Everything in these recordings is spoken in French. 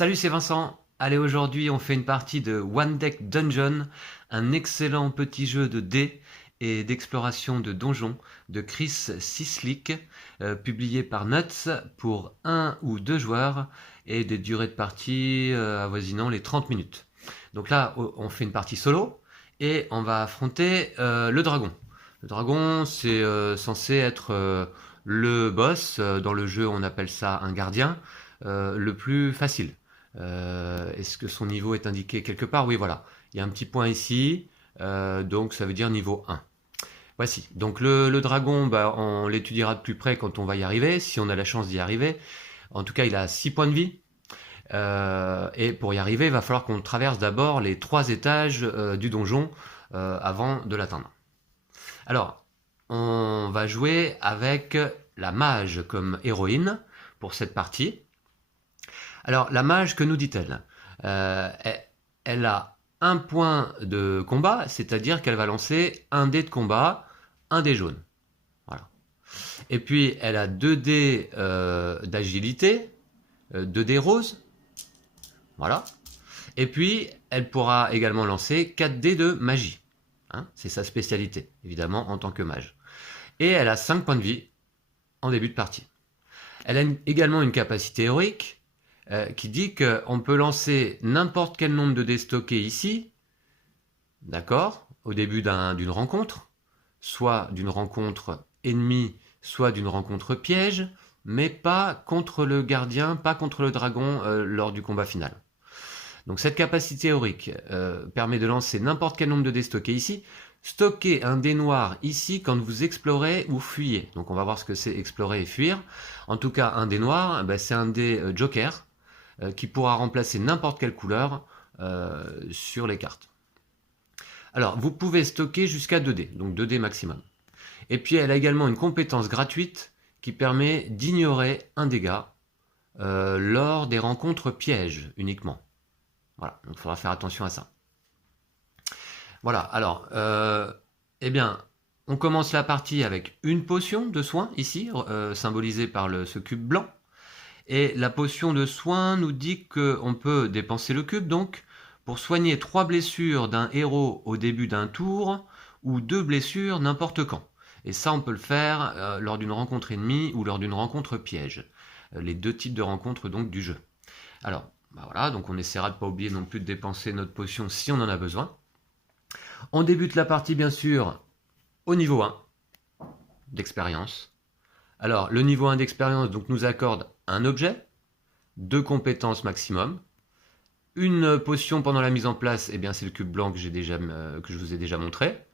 Salut, c'est Vincent. Allez, aujourd'hui, on fait une partie de One Deck Dungeon, un excellent petit jeu de dés et d'exploration de donjons de Chris Sislick, publié par Nuts pour un ou deux joueurs et des durées de partie avoisinant les 30 minutes. Donc là, on fait une partie solo et on va affronter le dragon. Le dragon, c'est censé être le boss. Dans le jeu, on appelle ça un gardien, le plus facile. Est-ce que son niveau est indiqué quelque part? Oui, voilà. Il y a un petit point ici, donc ça veut dire niveau 1. Voici. Donc le dragon, on l'étudiera de plus près quand on va y arriver, si on a la chance d'y arriver. En tout cas, il a 6 points de vie. Et pour y arriver, il va falloir qu'on traverse d'abord les 3 étages du donjon avant de l'atteindre. Alors, on va jouer avec la mage comme héroïne pour cette partie. Alors, la mage, que nous dit-elle? Elle a un point de combat, c'est-à-dire qu'elle va lancer un dé de combat, un dé jaune. Voilà. Et puis, elle a 2 dés d'agilité, 2 dés roses. Voilà. Et puis, elle pourra également lancer 4 dés de magie. Hein, c'est sa spécialité, évidemment, en tant que mage. Et elle a 5 points de vie en début de partie. Elle a également une capacité héroïque qui dit qu'on peut lancer n'importe quel nombre de dés stockés ici, d'accord, au début d'une rencontre, soit d'une rencontre ennemie, soit d'une rencontre piège, mais pas contre le gardien, pas contre le dragon lors du combat final. Donc cette capacité héroïque permet de lancer n'importe quel nombre de dés stockés ici. Stocker un dé noir ici quand vous explorez ou fuyez. Donc on va voir ce que c'est explorer et fuir. En tout cas, un dé noir, c'est un dé joker qui pourra remplacer n'importe quelle couleur sur les cartes. Alors, vous pouvez stocker jusqu'à 2 dés, donc 2 dés maximum. Et puis elle a également une compétence gratuite qui permet d'ignorer un dégât lors des rencontres pièges uniquement. Voilà, donc il faudra faire attention à ça. Voilà, alors, eh bien, on commence la partie avec une potion de soin, ici, symbolisée par ce cube blanc. Et la potion de soin nous dit qu'on peut dépenser le cube, donc, pour soigner 3 blessures d'un héros au début d'un tour, ou 2 blessures n'importe quand. Et ça, on peut le faire lors d'une rencontre ennemie ou lors d'une rencontre piège. Les 2 types de rencontres, donc, du jeu. Alors, voilà, donc on essaiera de ne pas oublier non plus de dépenser notre potion si on en a besoin. On débute la partie bien sûr au niveau 1 d'expérience. Alors le niveau 1 d'expérience donc, nous accorde un objet, 2 compétences maximum, une potion pendant la mise en place, c'est le cube blanc que je vous ai déjà montré,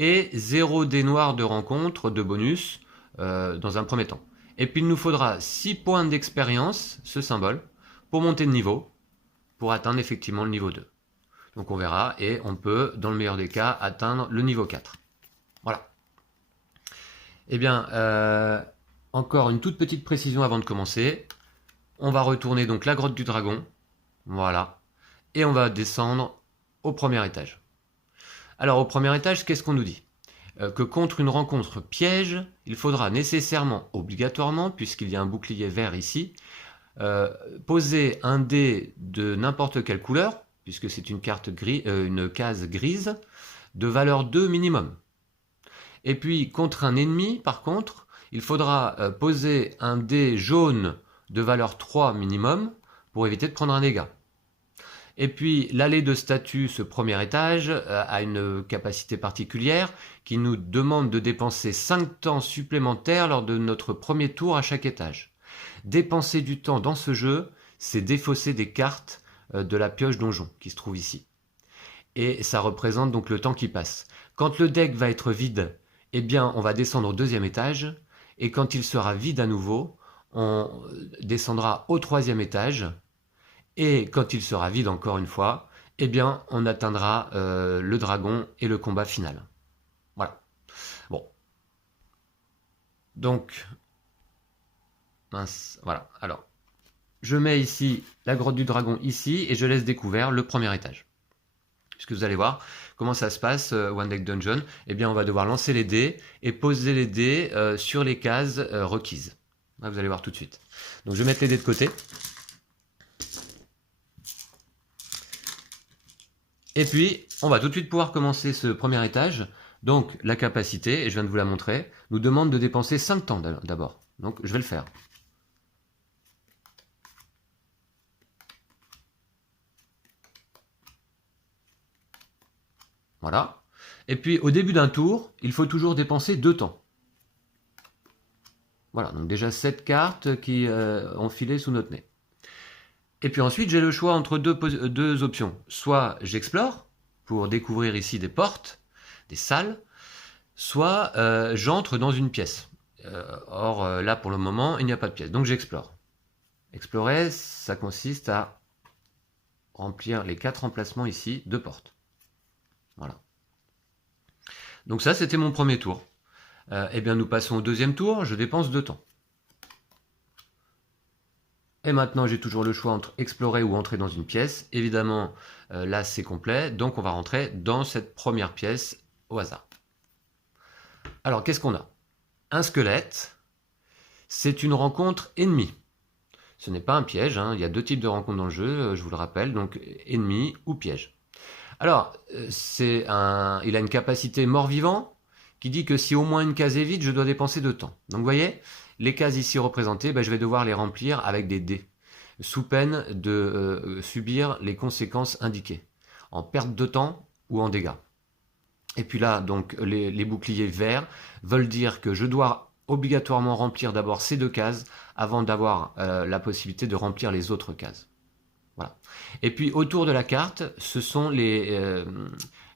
et 0 dés noirs de rencontre, de bonus, dans un premier temps. Et puis il nous faudra 6 points d'expérience, ce symbole, pour monter de niveau, pour atteindre effectivement le niveau 2. Donc on verra, et on peut, dans le meilleur des cas, atteindre le niveau 4. Voilà. Encore une toute petite précision avant de commencer. On va retourner donc la grotte du dragon. Voilà. Et on va descendre au premier étage. Alors au premier étage, qu'est-ce qu'on nous dit? Que contre une rencontre piège, il faudra nécessairement, obligatoirement, puisqu'il y a un bouclier vert ici, poser un dé de n'importe quelle couleur, puisque c'est une case grise, de valeur 2 minimum. Et puis, contre un ennemi, par contre, il faudra poser un dé jaune de valeur 3 minimum, pour éviter de prendre un dégât. Et puis, l'allée de statue, ce premier étage, a une capacité particulière, qui nous demande de dépenser 5 temps supplémentaires lors de notre premier tour à chaque étage. Dépenser du temps dans ce jeu, c'est défausser des cartes de la pioche donjon qui se trouve ici. Et ça représente donc le temps qui passe. Quand le deck va être vide, on va descendre au 2e étage. Et quand il sera vide à nouveau, on descendra au 3e étage. Et quand il sera vide encore une fois, on atteindra le dragon et le combat final. Voilà. Bon. Donc, mince, voilà. Alors, je mets ici la grotte du dragon ici et je laisse découvert le premier étage. Puisque vous allez voir comment ça se passe, One Deck Dungeon. On va devoir lancer les dés et poser les dés sur les cases requises. Là, vous allez voir tout de suite. Donc je vais mettre les dés de côté. Et puis, on va tout de suite pouvoir commencer ce premier étage. Donc, la capacité, et je viens de vous la montrer, nous demande de dépenser 5 temps d'abord. Donc, je vais le faire. Voilà. Et puis, au début d'un tour, il faut toujours dépenser 2 temps. Voilà, donc déjà 7 cartes qui ont filé sous notre nez. Et puis ensuite, j'ai le choix entre deux options. Soit j'explore, pour découvrir ici des portes, des salles, soit j'entre dans une pièce. Or, là, pour le moment, il n'y a pas de pièce. Donc, j'explore. Explorer, ça consiste à remplir les 4 emplacements ici de portes. Voilà. Donc ça, c'était mon premier tour. Eh bien, nous passons au deuxième tour. Je dépense 2 temps. Et maintenant, j'ai toujours le choix entre explorer ou entrer dans une pièce. Évidemment, là, c'est complet. Donc, on va rentrer dans cette première pièce au hasard. Alors, qu'est-ce qu'on a? Un squelette. C'est une rencontre ennemie. Ce n'est pas un piège. Hein. Il y a 2 types de rencontres dans le jeu, je vous le rappelle. Donc, ennemi ou piège. Alors, il a une capacité mort-vivant qui dit que si au moins une case est vide, je dois dépenser 2 temps. Donc, vous voyez, les cases ici représentées, je vais devoir les remplir avec des dés, sous peine de subir les conséquences indiquées, en perte de temps ou en dégâts. Et puis là, donc, les boucliers verts veulent dire que je dois obligatoirement remplir d'abord ces 2 cases avant d'avoir la possibilité de remplir les autres cases. Voilà. Et puis autour de la carte, ce sont les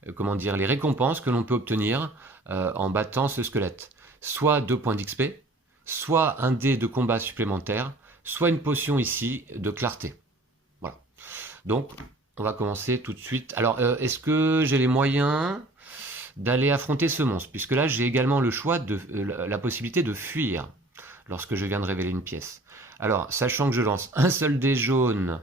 récompenses que l'on peut obtenir en battant ce squelette. Soit 2 points d'XP, soit un dé de combat supplémentaire, soit une potion ici de clarté. Voilà. Donc, on va commencer tout de suite. Alors, est-ce que j'ai les moyens d'aller affronter ce monstre? Puisque là, j'ai également le choix de la possibilité de fuir lorsque je viens de révéler une pièce. Alors, sachant que je lance un seul dé jaune,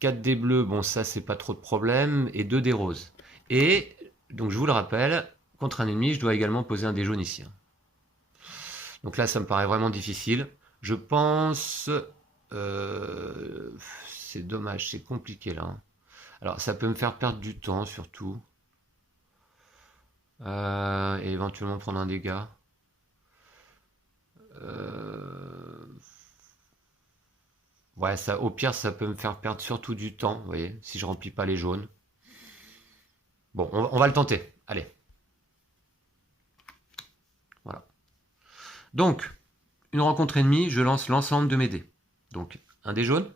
4 dés bleus, bon ça c'est pas trop de problème, et 2 dés roses. Et, donc je vous le rappelle, contre un ennemi, je dois également poser un dé jaune ici. Donc là, ça me paraît vraiment difficile. Je pense... c'est dommage, c'est compliqué là. Alors, ça peut me faire perdre du temps, surtout. Et éventuellement prendre un dégât. Ouais, ça, au pire, ça peut me faire perdre surtout du temps, vous voyez, si je remplis pas les jaunes. Bon, on va le tenter. Allez. Voilà. Donc, une rencontre ennemie, je lance l'ensemble de mes dés. Donc, un dé jaune.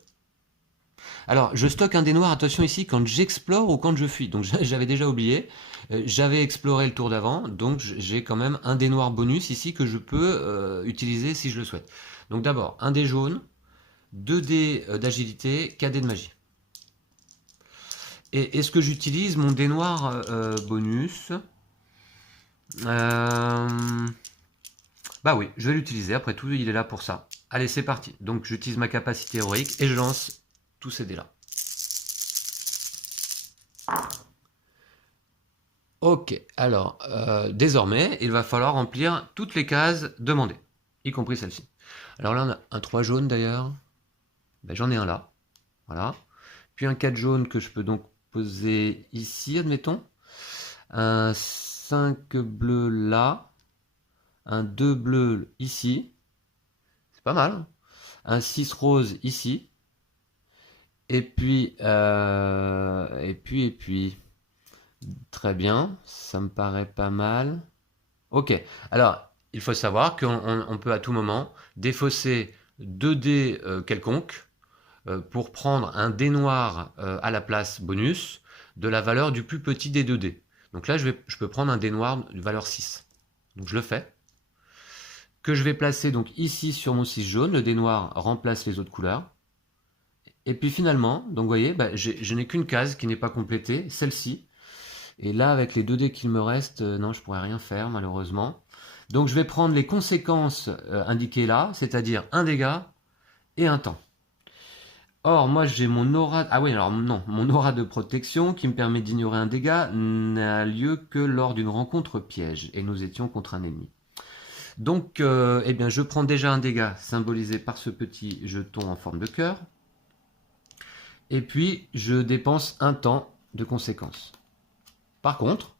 Alors, je stocke un dé noir, attention ici, quand j'explore ou quand je fuis. Donc, j'avais déjà oublié. J'avais exploré le tour d'avant, donc j'ai quand même un dé noir bonus ici que je peux utiliser si je le souhaite. Donc, d'abord, un dé jaune, 2 dés d'agilité, 4 dés de magie. Et est-ce que j'utilise mon dé noir bonus? Bah oui, je vais l'utiliser. Après tout, il est là pour ça. Allez, c'est parti. Donc, j'utilise ma capacité héroïque et je lance tous ces dés-là. Ok, alors, désormais, il va falloir remplir toutes les cases demandées, y compris celle-ci. Alors là, on a un 3 jaune d'ailleurs. Ben, j'en ai un là. Voilà. Puis un 4 jaune que je peux donc poser ici, admettons. Un 5 bleu là. Un 2 bleu ici. C'est pas mal. Un 6 rose ici. Et puis, très bien. Ça me paraît pas mal. Ok. Alors, il faut savoir qu'on peut à tout moment défausser 2 dés quelconques pour prendre un dé noir à la place bonus de la valeur du plus petit des 2 dés. Donc là, je peux prendre un dé noir de valeur 6. Donc je le fais. Que je vais placer donc ici sur mon 6 jaune. Le dé noir remplace les autres couleurs. Et puis finalement, donc vous voyez, je n'ai qu'une case qui n'est pas complétée, celle-ci. Et là, avec les 2 dés qu'il me reste, non, je ne pourrais rien faire malheureusement. Donc je vais prendre les conséquences indiquées là, c'est-à-dire un dégât et un temps. Or, moi j'ai mon aura... Ah oui, alors non, mon aura de protection qui me permet d'ignorer un dégât n'a lieu que lors d'une rencontre piège. Et nous étions contre un ennemi. Donc, eh bien, je prends déjà un dégât symbolisé par ce petit jeton en forme de cœur. Et puis, je dépense un temps de conséquences. Par contre,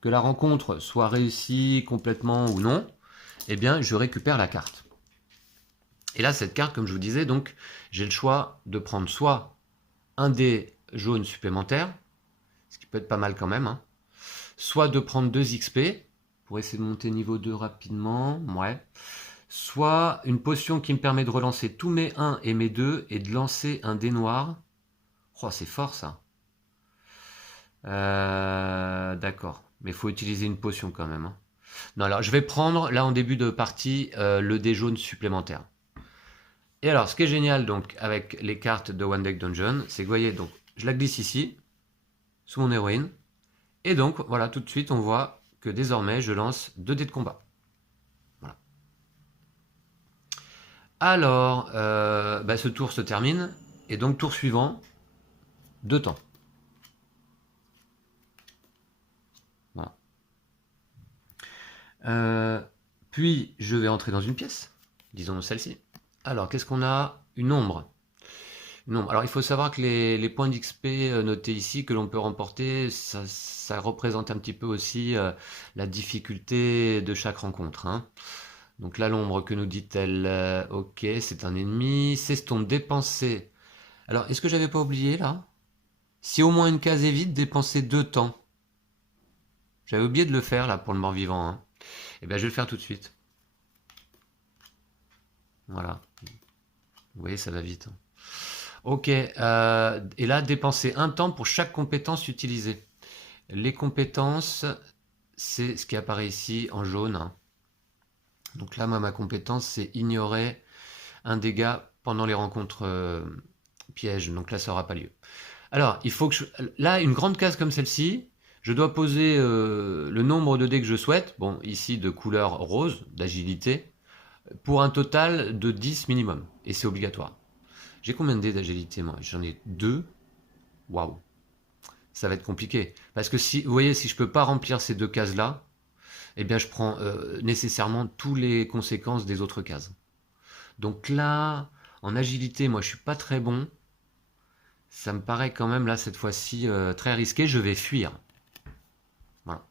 que la rencontre soit réussie complètement ou non, eh bien, je récupère la carte. Et là, cette carte, comme je vous disais, donc, j'ai le choix de prendre soit un dé jaune supplémentaire, ce qui peut être pas mal quand même, hein, soit de prendre 2 XP, pour essayer de monter niveau 2 rapidement, ouais, soit une potion qui me permet de relancer tous mes 1 et mes 2 et de lancer un dé noir. Oh, c'est fort ça. D'accord, mais il faut utiliser une potion quand même, hein. Non, alors je vais prendre, là en début de partie, le dé jaune supplémentaire. Et alors, ce qui est génial donc avec les cartes de One Deck Dungeon, c'est que vous voyez, donc je la glisse ici, sous mon héroïne, et donc voilà, tout de suite on voit que désormais je lance 2 dés de combat. Voilà. Alors, ce tour se termine, et donc tour suivant, 2 temps. Voilà. Puis je vais entrer dans une pièce, disons celle-ci. Alors, qu'est-ce qu'on a? Une ombre. Une ombre. Alors, il faut savoir que les points d'XP notés ici que l'on peut remporter, ça représente un petit peu aussi la difficulté de chaque rencontre, hein. Donc là, l'ombre, que nous dit-elle? Ok, c'est un ennemi. S'estompe, dépenser. Alors, est-ce que j'avais pas oublié là? Si au moins une case est vide, dépenser 2 temps. J'avais oublié de le faire là pour le mort-vivant, hein. Eh bien, je vais le faire tout de suite. Voilà. Vous voyez, ça va vite, hein. Ok, et là, dépenser un temps pour chaque compétence utilisée. Les compétences, c'est ce qui apparaît ici en jaune, hein. Donc là, moi, ma compétence, c'est ignorer un dégât pendant les rencontres pièges. Donc là, ça n'aura pas lieu. Alors, il faut que là, une grande case comme celle-ci, je dois poser le nombre de dés que je souhaite. Bon, ici, de couleur rose, d'agilité, pour un total de 10 minimum. Et c'est obligatoire. J'ai combien de dés d'agilité, moi? J'en ai 2. Waouh. Ça va être compliqué. Parce que si, vous voyez, si je peux pas remplir ces 2 cases-là, eh bien, je prends nécessairement toutes les conséquences des autres cases. Donc là, en agilité, moi, je suis pas très bon. Ça me paraît quand même, là, cette fois-ci, très risqué. Je vais fuir. Voilà.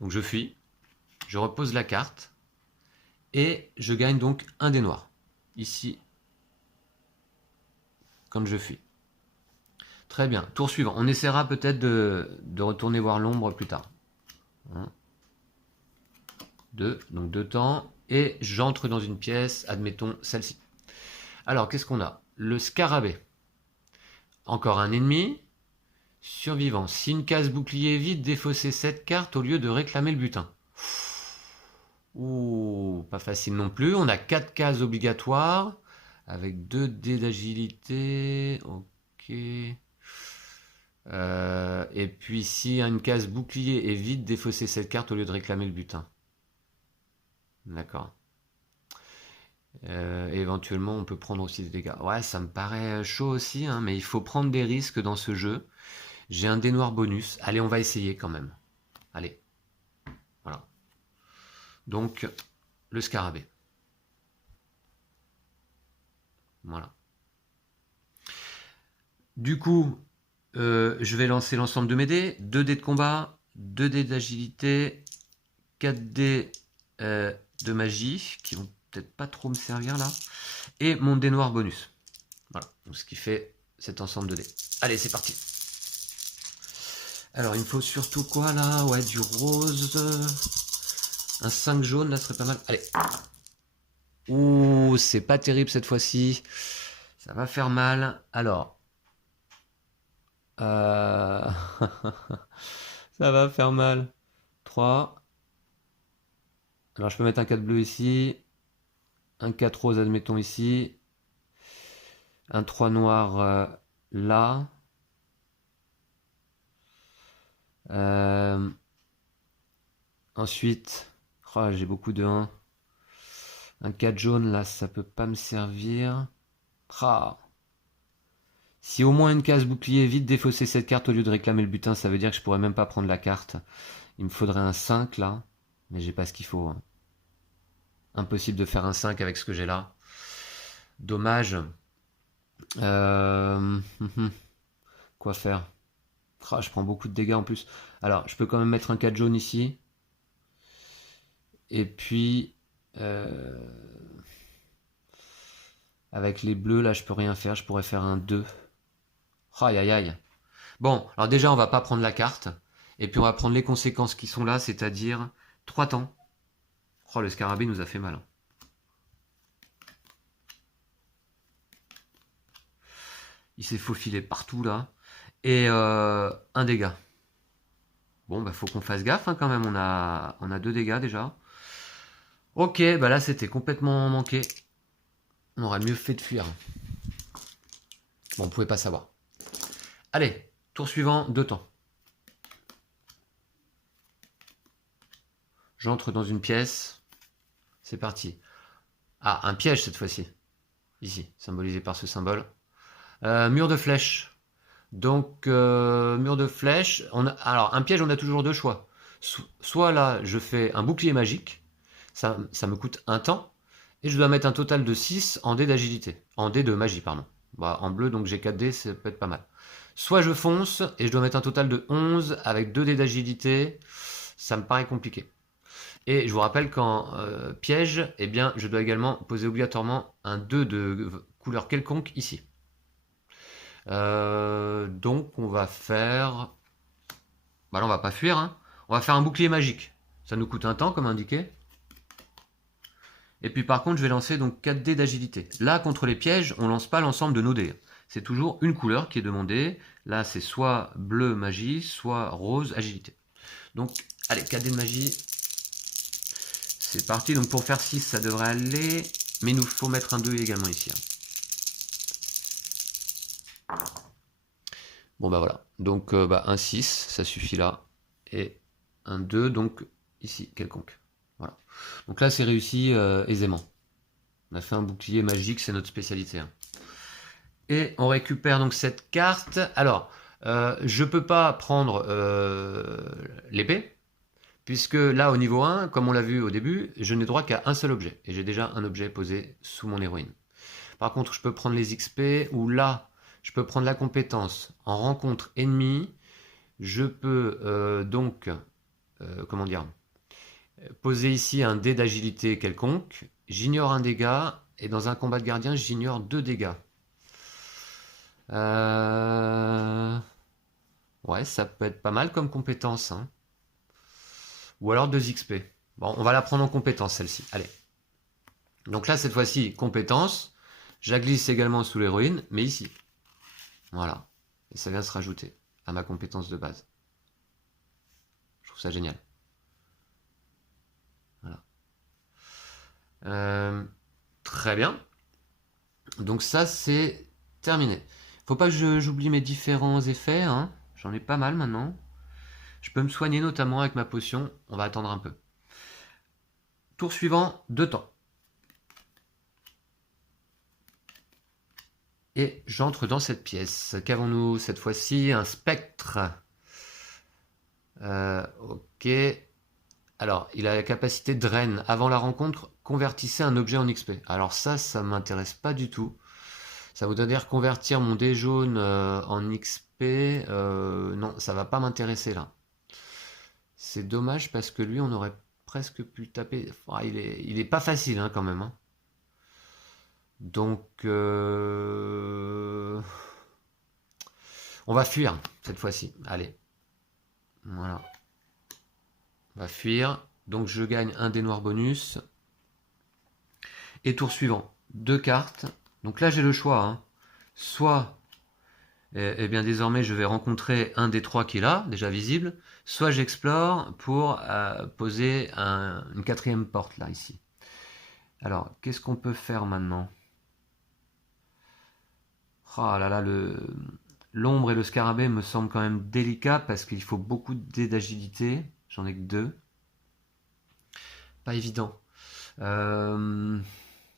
Donc, je fuis. Je repose la carte. Et je gagne donc un dé noir. Ici, quand je fuis. Très bien. Tour suivant. On essaiera peut-être de retourner voir l'ombre plus tard. 1, 2, donc 2 temps. Et j'entre dans une pièce, admettons celle-ci. Alors, qu'est-ce qu'on a? Le scarabée. Encore un ennemi. Survivant. Si une case bouclier est vide, défaussez cette carte au lieu de réclamer le butin. Ouh, pas facile non plus. On a 4 cases obligatoires. Avec 2 dés d'agilité. Ok. Et puis si une case bouclier est vide, défaussez cette carte au lieu de réclamer le butin. D'accord. Éventuellement, on peut prendre aussi des dégâts. Ouais, ça me paraît chaud aussi, hein, mais il faut prendre des risques dans ce jeu. J'ai un dé noir bonus. Allez, on va essayer quand même. Allez. Voilà. Donc, le scarabée. Voilà. Du coup, je vais lancer l'ensemble de mes dés. 2 dés de combat, 2 dés d'agilité, 4 dés de magie, qui vont peut-être pas trop me servir là, et mon dé noir bonus. Voilà, donc ce qui fait cet ensemble de dés. Allez, c'est parti. Alors, il me faut surtout quoi là? Ouais, du rose. Un 5 jaune, là, serait pas mal. Allez. Ouh, c'est pas terrible cette fois-ci. Ça va faire mal. Alors. Ça va faire mal. 3. Alors, je peux mettre un 4 bleu ici. Un 4 rose, admettons ici. Un 3 noir là. Ensuite, oh, j'ai beaucoup de 1. Un 4 jaune, là, ça peut pas me servir. Ah. Si au moins une case bouclier est vide, défausser cette carte au lieu de réclamer le butin, ça veut dire que je pourrais même pas prendre la carte. Il me faudrait un 5 là, mais j'ai pas ce qu'il faut, hein. Impossible de faire un 5 avec ce que j'ai là. Dommage. Quoi faire? Ah, je prends beaucoup de dégâts en plus. Alors, je peux quand même mettre un 4 jaune ici. Et puis... avec les bleus, là, je peux rien faire. Je pourrais faire un 2. Aïe, aïe, aïe. Bon, alors déjà, on va pas prendre la carte. Et puis, on va prendre les conséquences qui sont là, c'est-à-dire 3 temps. Oh, le scarabée nous a fait mal. Il s'est faufilé partout, là. Et un dégât. Bon, bah, faut qu'on fasse gaffe, hein, quand même. On a 2 dégâts, déjà. Ok, bah là, c'était complètement manqué. On aurait mieux fait de fuir. Bon, on pouvait pas savoir. Allez, tour suivant, 2 temps. J'entre dans une pièce. C'est parti. Ah, un piège cette fois-ci. Ici, symbolisé par ce symbole. Mur de flèche. Donc, mur de flèche. Alors, un piège, on a toujours 2 choix. Soit là, je fais un bouclier magique. Ça me coûte un temps. Et je dois mettre un total de 6 en dés d'agilité. En dés de magie, pardon. Bah, en bleu, donc j'ai 4 dés, ça peut être pas mal. Soit je fonce et je dois mettre un total de 11 avec 2 dés d'agilité. Ça me paraît compliqué. Et je vous rappelle qu'en piège, eh bien, je dois également poser obligatoirement un 2 de couleur quelconque ici. Donc on va faire... Bah là on va pas fuir, hein. On va faire un bouclier magique. Ça nous coûte un temps comme indiqué. Et puis par contre je vais lancer donc 4 dés d'agilité. Là contre les pièges, on lance pas l'ensemble de nos dés. C'est toujours une couleur qui est demandée. Là c'est soit bleu magie, soit rose agilité. Donc allez, 4 dés de magie. C'est parti, donc pour faire 6 ça devrait aller. Mais il nous faut mettre un 2 également ici. Bon bah voilà, donc un 6, ça suffit là. Et un 2, donc ici, quelconque. Voilà. Donc là c'est réussi aisément. On a fait un bouclier magique, c'est notre spécialité. Hein. Et on récupère donc cette carte. Alors, je peux pas prendre l'épée. Puisque là, au niveau 1, comme on l'a vu au début, je n'ai droit qu'à un seul objet. Et j'ai déjà un objet posé sous mon héroïne. Par contre, je peux prendre les XP, ou là, je peux prendre la compétence en rencontre ennemie. Je peux donc, comment dire, poser ici un dé d'agilité quelconque. J'ignore un dégât, et dans un combat de gardien, j'ignore 2 dégâts. Ouais, ça peut être pas mal comme compétence, hein. Ou alors 2 XP. Bon, on va la prendre en compétence, celle-ci. Allez. Donc là, cette fois-ci, compétence. Je la glisse également sous l'héroïne, mais ici. Voilà. Et ça vient se rajouter à ma compétence de base. Je trouve ça génial. Voilà. Très bien. Donc ça, c'est terminé. Faut pas que j'oublie mes différents effets. Hein. J'en ai pas mal maintenant. Je peux me soigner notamment avec ma potion. On va attendre un peu. Tour suivant, 2 temps. Et j'entre dans cette pièce. Qu'avons-nous cette fois-ci? Un spectre. Ok. Alors, il a la capacité drain. Avant la rencontre, convertissez un objet en XP. Alors ça m'intéresse pas du tout. Ça voudrait dire convertir mon dé jaune en XP. Non, ça va pas m'intéresser là. C'est dommage parce que lui, on aurait presque pu le taper. Ah, il est pas facile hein, quand même. Hein. Donc, on va fuir cette fois-ci. Allez. Voilà. On va fuir. Donc, je gagne un dé noir bonus. Et tour suivant. 2 cartes. Donc là, j'ai le choix. Hein. Soit, eh bien désormais, je vais rencontrer un des 3 qui est là, déjà visible. Soit j'explore pour poser une 4e porte là, ici. Alors, qu'est-ce qu'on peut faire maintenant? Oh là là, l'ombre et le scarabée me semblent quand même délicats parce qu'il faut beaucoup de dés d'agilité. J'en ai que 2. Pas évident.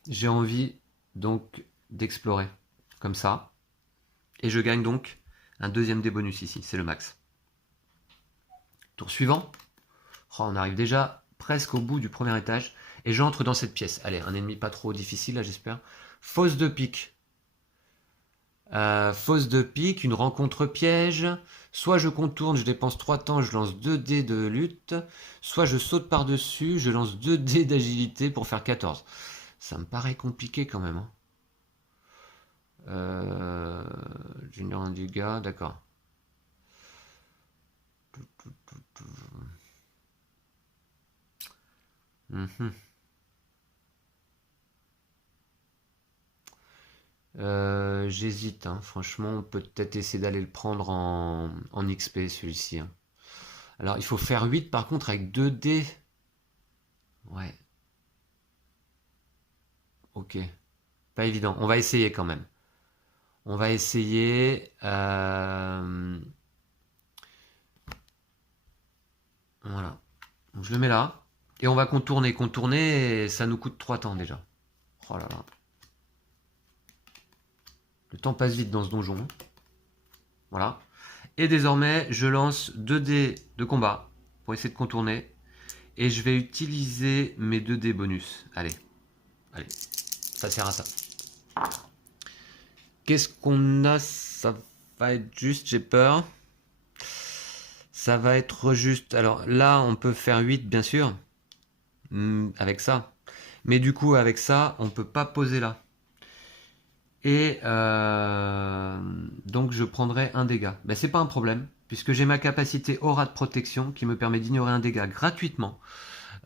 J'ai envie donc d'explorer comme ça. Et je gagne donc un 2e dé bonus ici. C'est le max. Tour suivant. Oh, on arrive déjà presque au bout du premier étage. Et j'entre dans cette pièce. Allez, un ennemi pas trop difficile là j'espère. Fosse de pique. Fosse de pique, une rencontre piège. Soit je contourne, je dépense 3 temps, je lance 2 dés de lutte. Soit je saute par-dessus, je lance 2 dés d'agilité pour faire 14. Ça me paraît compliqué quand même, hein. Junior Indiga, d'accord. Mhm. J'hésite, hein. Franchement, on peut peut-être essayer d'aller le prendre en XP celui-ci, hein. Alors, il faut faire 8 par contre avec 2 dés. Ouais, ok. Pas évident. On va essayer quand même. On va essayer. Voilà. Donc, je le mets là. Et on va contourner. Contourner, et ça nous coûte 3 temps déjà. Oh là là. Le temps passe vite dans ce donjon, hein. Voilà. Et désormais, je lance 2 dés de combat pour essayer de contourner. Et je vais utiliser mes 2 dés bonus. Allez. Allez. Ça sert à ça. Qu'est-ce qu'on a? Ça va être juste, j'ai peur. Ça va être juste. Alors là, on peut faire 8, bien sûr. Avec ça. Mais du coup, avec ça, on peut pas poser là. Et donc, je prendrai un dégât. Ben, c'est pas un problème, puisque j'ai ma capacité aura de protection qui me permet d'ignorer un dégât gratuitement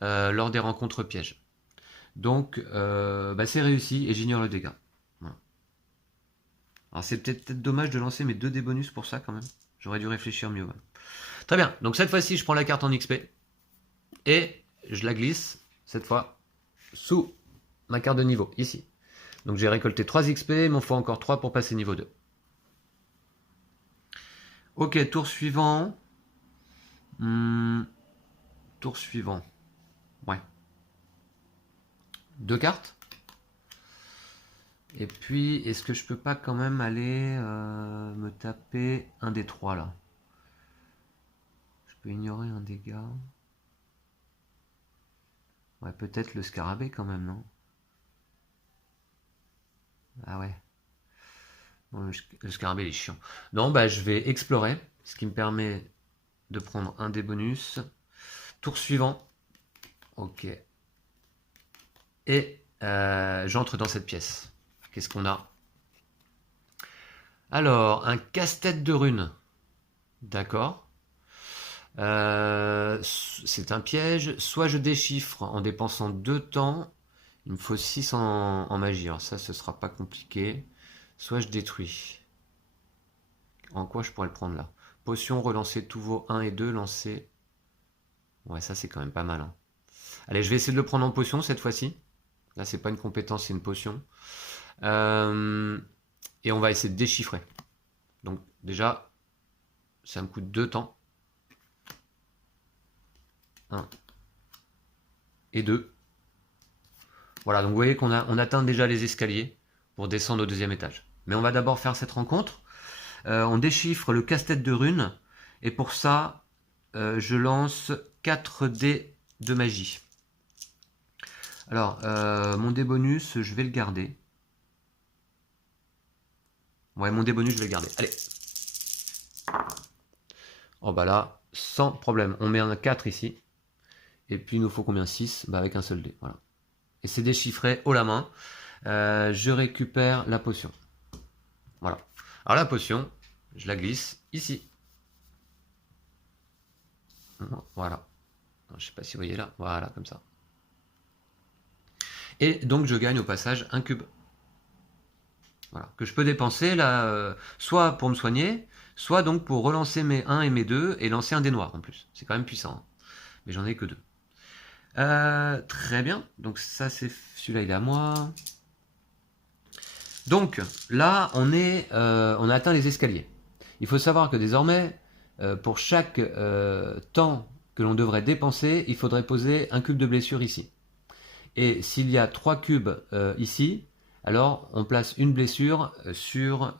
lors des rencontres pièges. Donc, c'est réussi et j'ignore le dégât. Voilà. Alors, c'est peut-être dommage de lancer mes 2 dés bonus pour ça quand même. J'aurais dû réfléchir mieux. Ouais. Très bien. Donc, cette fois-ci, je prends la carte en XP et je la glisse, cette fois, sous ma carte de niveau, ici. Donc, j'ai récolté 3 XP, il m'en faut encore 3 pour passer niveau 2. Ok, tour suivant. Tour suivant. Ouais. 2 cartes. Et puis, est-ce que je peux pas quand même aller me taper un des 3 là? Je peux ignorer un dégât. Ouais, peut-être le scarabée quand même, non? Ah ouais. Bon, le scarabée il est chiant. Non, bah je vais explorer, ce qui me permet de prendre un des bonus. Tour suivant. Ok. Et j'entre dans cette pièce. Qu'est-ce qu'on a? Alors, un casse-tête de runes. D'accord. C'est un piège. Soit je déchiffre en dépensant 2 temps. Il me faut 6 en magie. Alors ça, ce sera pas compliqué. Soit je détruis. En quoi je pourrais le prendre là? Potion, relancer tous vos 1 et 2, lancer. Ouais, ça c'est quand même pas mal, hein. Allez, je vais essayer de le prendre en potion cette fois-ci. Là, c'est pas une compétence, c'est une potion. Et on va essayer de déchiffrer. Donc déjà, ça me coûte 2 temps. 1 et 2. Voilà, donc vous voyez qu'on atteint déjà les escaliers pour descendre au 2e étage. Mais on va d'abord faire cette rencontre. On déchiffre le casse-tête de runes. Et pour ça, je lance 4 dés de magie. Alors, mon dé bonus, je vais le garder. Ouais, mon dé bonus, je vais le garder. Allez. Oh bah là, sans problème. On met un 4 ici. Et puis il nous faut combien? 6? Bah avec un seul dé. Voilà. Et c'est déchiffré haut la main. Je récupère la potion. Voilà. Alors la potion, je la glisse ici. Voilà. Je sais pas si vous voyez là. Voilà, comme ça. Et donc je gagne au passage un cube. Voilà. Que je peux dépenser là, soit pour me soigner, soit donc pour relancer mes 1 et mes 2 et lancer un dé noir en plus. C'est quand même puissant, hein. Mais j'en ai que 2. Très bien. Donc ça c'est celui-là, il est à moi. Donc là on a atteint les escaliers. Il faut savoir que désormais pour chaque temps que l'on devrait dépenser, il faudrait poser un cube de blessure ici. Et s'il y a 3 cubes ici, alors on place une blessure sur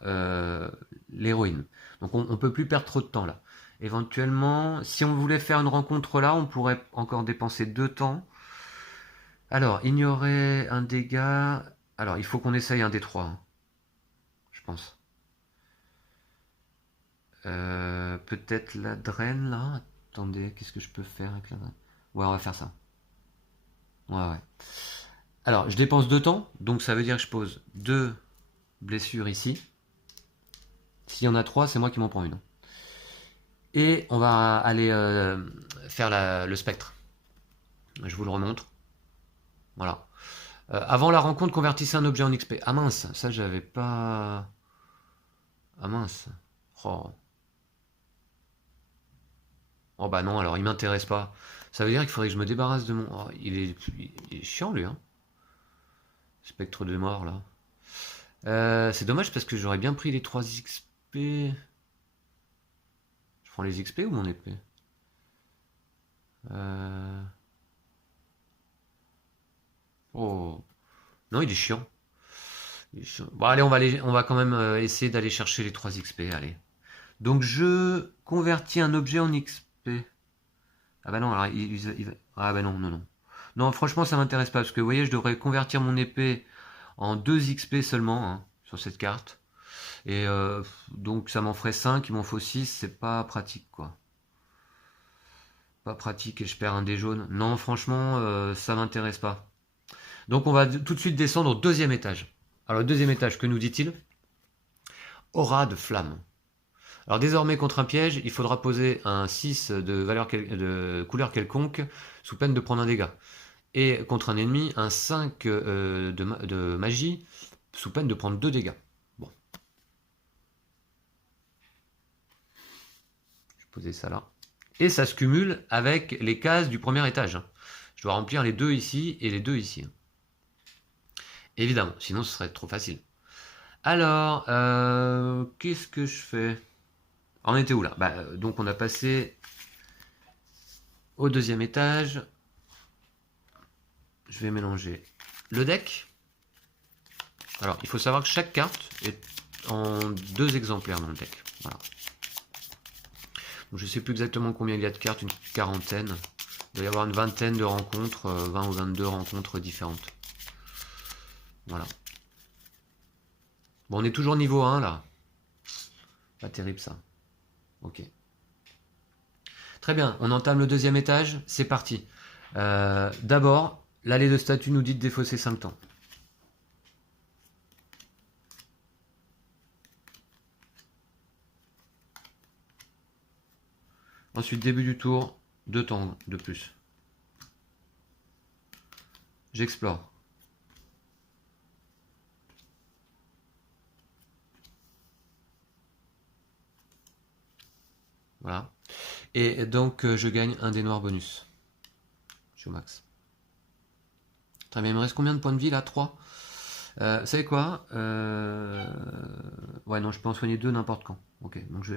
l'héroïne. Donc on ne peut plus perdre trop de temps là. Éventuellement, si on voulait faire une rencontre là, on pourrait encore dépenser 2 temps. Alors, ignorer un dégât. Alors, il faut qu'on essaye un des 3, hein, je pense. Peut-être la draine là. Attendez, qu'est-ce que je peux faire avec la draine? Ouais, on va faire ça. Ouais. Alors, je dépense 2 temps, donc ça veut dire que je pose 2 blessures ici. S'il y en a 3, c'est moi qui m'en prends une. Et on va aller faire le spectre. Je vous le remontre. Voilà. Avant la rencontre, convertissez un objet en XP. Ah mince, ça j'avais pas... Ah mince. Oh. Oh bah non, alors il m'intéresse pas. Ça veut dire qu'il faudrait que je me débarrasse de mon... Oh, il est chiant lui, hein. Spectre de mort là. C'est dommage parce que j'aurais bien pris les 3 XP. Je prends les XP ou mon épée? Oh. Non, il est chiant. Bon, allez, on va quand même essayer d'aller chercher les 3 XP. Allez. Donc, je convertis un objet en XP. Ah bah non, alors ah bah non. Non, franchement, ça m'intéresse pas. Parce que vous voyez, je devrais convertir mon épée en 2 XP seulement hein, sur cette carte. Et donc, ça m'en ferait 5, il m'en faut 6. C'est pas pratique, quoi. Pas pratique et je perds un dé jaune. Non, franchement, ça m'intéresse pas. Donc, on va tout de suite descendre au 2e étage. Alors, le 2e étage, que nous dit-il? Aura de flamme. Alors désormais, contre un piège, il faudra poser un 6 de couleur quelconque sous peine de prendre un dégât. Et contre un ennemi, un 5 de magie sous peine de prendre 2 dégâts. Bon. Je vais poser ça là. Et ça se cumule avec les cases du premier étage. Je dois remplir les 2 ici et les 2 ici. Évidemment, sinon ce serait trop facile. Alors, qu'est-ce que je fais? On était où là? Donc on a passé au 2e étage. Je vais mélanger le deck. Alors, il faut savoir que chaque carte est en 2 exemplaires dans le deck. Voilà. Donc, je ne sais plus exactement combien il y a de cartes, une quarantaine. Il doit y avoir une vingtaine de rencontres, 20 ou 22 rencontres différentes. Voilà. Bon, on est toujours niveau 1 là. Pas terrible ça. Ok. Très bien, on entame le 2e étage, c'est parti. D'abord, l'allée de statue nous dit de défausser 5 temps. Ensuite, début du tour, 2 temps de plus. J'explore. Voilà. Et donc, je gagne un dé noir bonus. Je suis au max. Très bien, il me reste combien de points de vie là? 3. Vous savez quoi? Ouais, non, je peux en soigner 2 n'importe quand. Ok, donc je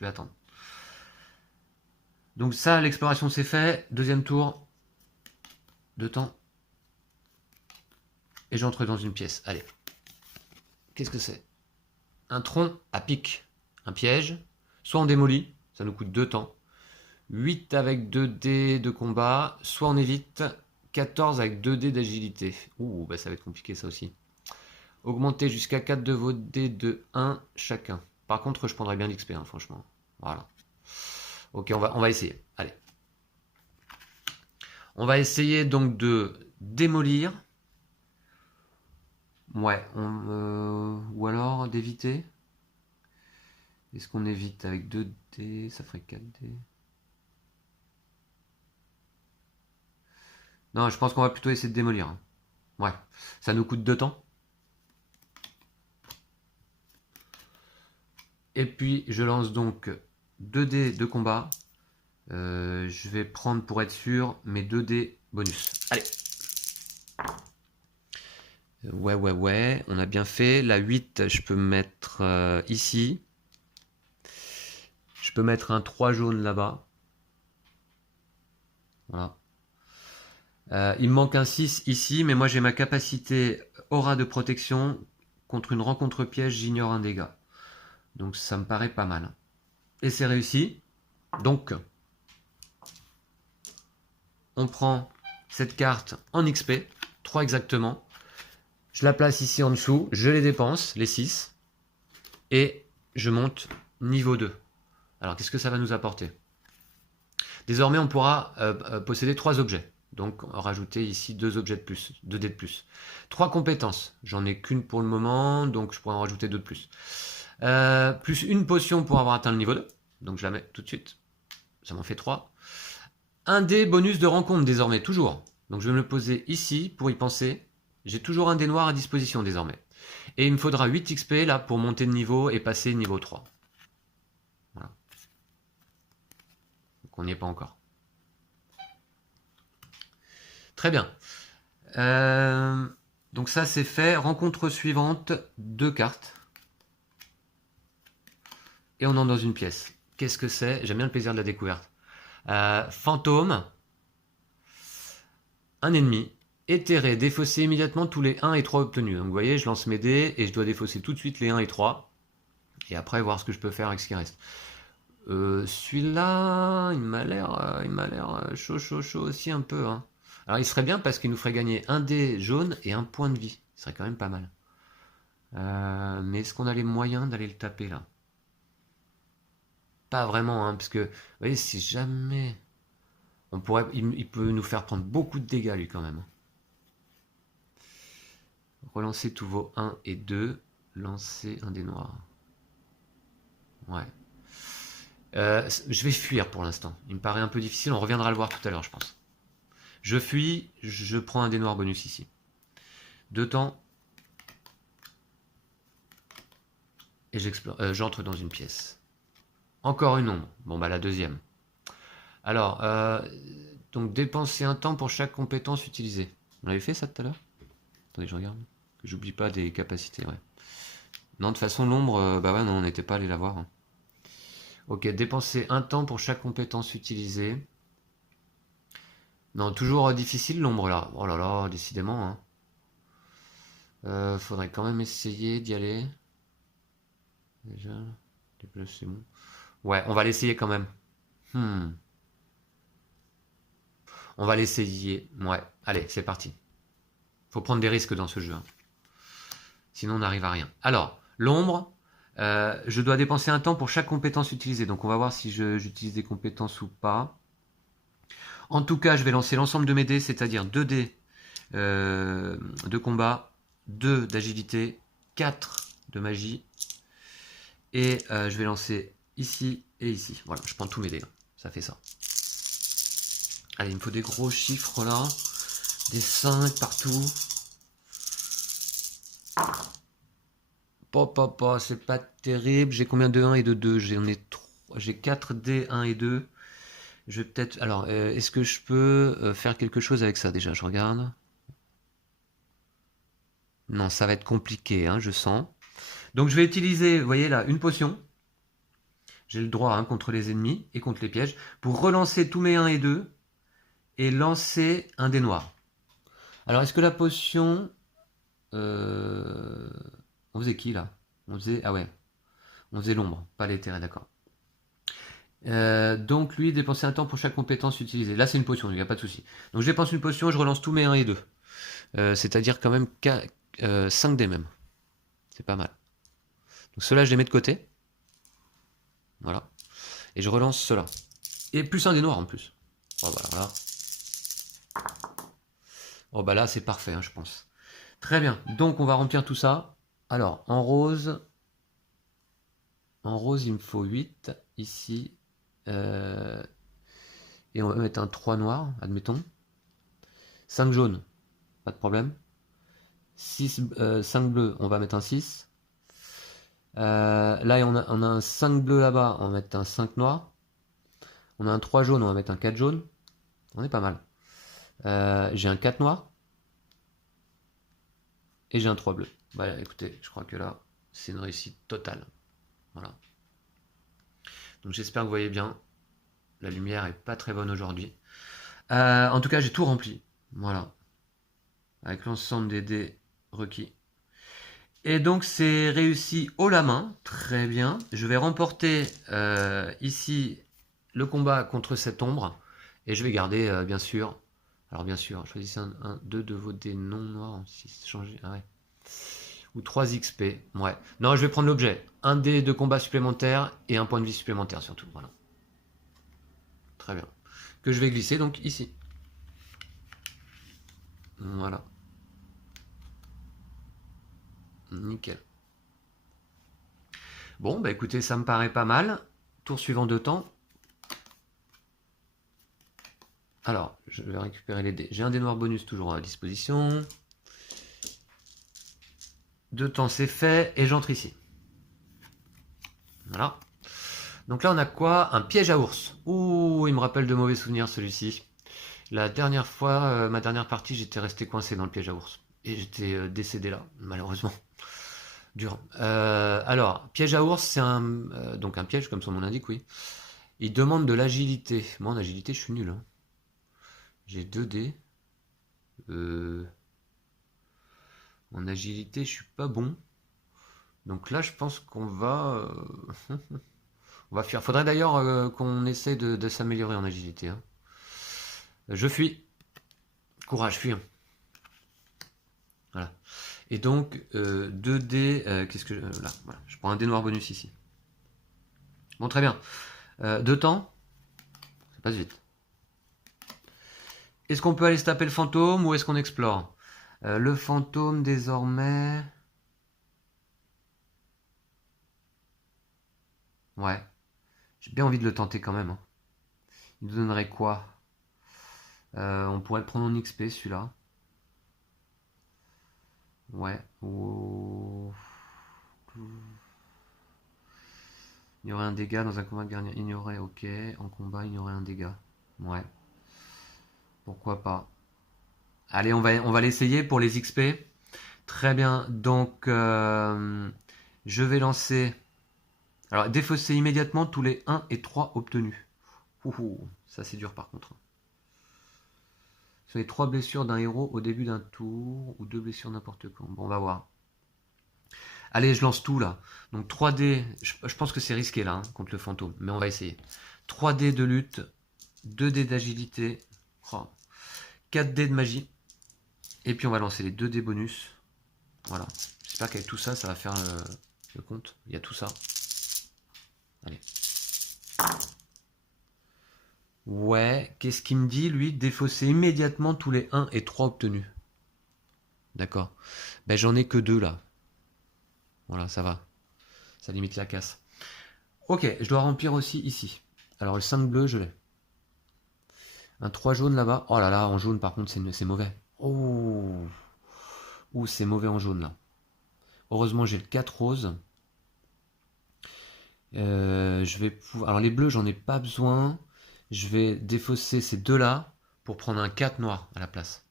vais attendre. Donc ça, l'exploration c'est fait. 2e tour. 2 temps. Et j'entre dans une pièce. Allez. Qu'est-ce que c'est? Un tronc à pic. Un piège. Soit on démolit. Ça nous coûte 2 temps. 8 avec 2 dés de combat. Soit on évite. 14 avec 2 dés d'agilité. Ouh, bah ça va être compliqué ça aussi. Augmentez jusqu'à 4 de vos dés de 1 chacun. Par contre, je prendrais bien l'XP, hein, franchement. Voilà. Ok, on va essayer. Allez. On va essayer donc de démolir. Ouais, ou alors d'éviter. Est-ce qu'on évite avec 2 dés? Ça ferait 4 dés. Non, je pense qu'on va plutôt essayer de démolir. Hein. Ouais, ça nous coûte 2 temps. Et puis, je lance donc 2 dés de combat. Je vais prendre pour être sûr mes 2 dés bonus. Allez. Ouais, on a bien fait. La 8, je peux mettre ici. Je peux mettre un 3 jaune là-bas. Voilà. Il me manque un 6 ici, mais moi j'ai ma capacité aura de protection. Contre une rencontre piège, j'ignore un dégât. Donc ça me paraît pas mal. Et c'est réussi. Donc, on prend cette carte en XP, 3 exactement. Je la place ici en dessous, je les dépense, les 6. Et je monte niveau 2. Alors, qu'est-ce que ça va nous apporter? Désormais, on pourra posséder 3 objets. Donc, rajouter ici 2 objets de plus, 2 dés de plus. 3 compétences. J'en ai qu'une pour le moment, donc je pourrais en rajouter 2 de plus. Plus une potion pour avoir atteint le niveau 2. Donc, je la mets tout de suite. Ça m'en fait 3. Un dé bonus de rencontre désormais, toujours. Donc, je vais me le poser ici pour y penser. J'ai toujours un dé noir à disposition désormais. Et il me faudra 8 XP là pour monter de niveau et passer niveau 3. Voilà. Donc, on n'y est pas encore. Très bien. Donc ça c'est fait. Rencontre suivante, 2 cartes. Et on entre dans une pièce. Qu'est-ce que c'est? J'aime bien le plaisir de la découverte. Fantôme. Un ennemi. Éthéré. Défausser immédiatement tous les 1 et 3 obtenus. Donc vous voyez, je lance mes dés et je dois défausser tout de suite les 1 et 3. Et après voir ce que je peux faire avec ce qui reste. Celui-là, il m'a l'air chaud aussi un peu. Hein. Alors il serait bien parce qu'il nous ferait gagner un dé jaune et un point de vie. Ce serait quand même pas mal. Mais est-ce qu'on a les moyens d'aller le taper là? Pas vraiment, hein, parce que, vous voyez, si jamais... il peut nous faire prendre beaucoup de dégâts lui quand même. Relancer tous vos 1 et 2. Lancer un dé noir. Ouais. Je vais fuir pour l'instant. Il me paraît un peu difficile, on reviendra le voir tout à l'heure je pense. Je fuis, je prends un dé noir bonus ici. 2 temps. Et j'entre dans une pièce. Encore une ombre. Bon bah la deuxième. Alors, donc dépenser un temps pour chaque compétence utilisée. On avait fait ça tout à l'heure? Attendez, je regarde. Que j'oublie pas des capacités, ouais. Non, de toute façon, l'ombre, bah ouais, non, on n'était pas allé la voir. Hein. Ok, dépenser un temps pour chaque compétence utilisée. Non, toujours difficile l'ombre là. Oh là là, décidément. Hein. Faudrait quand même essayer d'y aller. Déjà, les bleus c'est bon. Ouais, on va l'essayer quand même. On va l'essayer. Ouais, allez, c'est parti. Faut prendre des risques dans ce jeu. Hein. Sinon, on n'arrive à rien. Alors, l'ombre, je dois dépenser un temps pour chaque compétence utilisée. Donc, on va voir si j'utilise des compétences ou pas. En tout cas, je vais lancer l'ensemble de mes dés, c'est-à-dire 2 dés de combat, 2 d'agilité, 4 de magie. Et je vais lancer ici et ici. Voilà, je prends tous mes dés. Là. Ça fait ça. Allez, il me faut des gros chiffres là. Des 5 partout. C'est pas terrible. J'ai combien de 1 et de 2? J'ai 4 dés 1 et 2. Je vais peut-être... Alors, est-ce que je peux faire quelque chose avec ça déjà? Je regarde. Non, ça va être compliqué, hein, je sens. Donc je vais utiliser, vous voyez là, une potion. J'ai le droit hein, contre les ennemis et contre les pièges. Pour relancer tous mes 1 et 2. Et lancer un dé noir. Alors, est-ce que la potion... On faisait qui, là? On faisait... Ah ouais. On faisait l'ombre, pas l'éthéré, d'accord. Donc, lui, dépenser un temps pour chaque compétence utilisée. Là, c'est une potion, il n'y a pas de souci. Donc, je dépense une potion, je relance tous mes 1 et 2. C'est-à-dire quand même 5 dés même. C'est pas mal. Donc, ceux-là, je les mets de côté. Voilà. Et je relance ceux-là. Et plus un dé noir en plus. Oh, bah, alors là... Oh bah là c'est parfait hein, je pense. Très bien, donc on va remplir tout ça. Alors en rose il me faut 8 ici. Et on va mettre un 3 noir, admettons. 5 jaunes, pas de problème. 5 bleus, on va mettre un 6. Là on a un 5 bleu là-bas, on va mettre un 5 noir. On a un 3 jaune, on va mettre un 4 jaune. On est pas mal. J'ai un 4 noir. Et j'ai un 3 bleu. Voilà, écoutez, je crois que là, c'est une réussite totale. Voilà. Donc j'espère que vous voyez bien. La lumière est pas très bonne aujourd'hui. En tout cas, j'ai tout rempli. Voilà. Avec l'ensemble des dés requis. Et donc c'est réussi haut la main. Très bien. Je vais remporter ici le combat contre cette ombre. Et je vais garder, bien sûr... Alors bien sûr, choisissez un 2 de vos dés non noirs. Si changer. Ah ouais. Ou 3 XP. Ouais. Non, je vais prendre l'objet. Un dé de combat supplémentaire et un point de vie supplémentaire surtout. Voilà. Très bien. Que je vais glisser donc ici. Voilà. Nickel. Bon, bah écoutez, ça me paraît pas mal. Tour suivant de temps. Alors, je vais récupérer les dés. J'ai un dé noir bonus toujours à disposition. De temps, c'est fait. Et j'entre ici. Voilà. Donc là, on a quoi? Un piège à ours. Ouh, il me rappelle de mauvais souvenirs celui-ci. La dernière fois, ma dernière partie, j'étais resté coincé dans le piège à ours. Et j'étais décédé là, malheureusement. Dur. Alors, piège à ours, c'est donc un piège, comme son nom l'indique, oui. Il demande de l'agilité. Moi, en agilité, je suis nul. Hein. J'ai 2 dés. En agilité, je suis pas bon. Donc là, je pense qu'on va... on va fuir. Faudrait d'ailleurs qu'on essaie de s'améliorer en agilité. Hein. Je fuis. Courage, fuis. Voilà. Et donc, 2 dés... qu'est-ce que... là, voilà. Je prends un dé noir bonus ici. Bon, très bien. 2 temps. Ça passe vite. Est-ce qu'on peut aller se taper le fantôme ou est-ce qu'on explore? Le fantôme, désormais... Ouais. J'ai bien envie de le tenter quand même. Hein. Il nous donnerait quoi? On pourrait le prendre en XP, celui-là. Ouais. Oh. Il y aurait un dégât dans un combat de gardien. Ignorer, ok. En combat, il y aurait un dégât. Ouais. Pourquoi pas. Allez, on va l'essayer pour les XP. Très bien. Donc, je vais lancer... Alors, défausser immédiatement tous les 1 et 3 obtenus. Ouh, ça c'est dur par contre. Sur les 3 blessures d'un héros au début d'un tour, ou 2 blessures n'importe quand. Bon, on va voir. Allez, je lance tout là. Donc 3D, je pense que c'est risqué là, hein, contre le fantôme, mais on va essayer. 3D de lutte, 2D d'agilité, 4D de magie, et puis on va lancer les 2D bonus. Voilà. J'espère qu'avec tout ça, ça va faire le compte. Il y a tout ça. Allez. Ouais, qu'est-ce qu'il me dit lui? Défausser immédiatement tous les 1 et 3 obtenus. D'accord. Ben j'en ai que 2 là. Voilà, ça va. Ça limite la casse. Ok, je dois remplir aussi ici. Alors le 5 bleu, je l'ai. Un 3 jaune là-bas. Oh là là, en jaune par contre, c'est mauvais. Oh. Ouh, c'est mauvais en jaune là. Heureusement, j'ai le 4 rose. Je vais pouvoir... Alors les bleus, j'en ai pas besoin. Je vais défausser ces deux-là pour prendre un 4 noir à la place.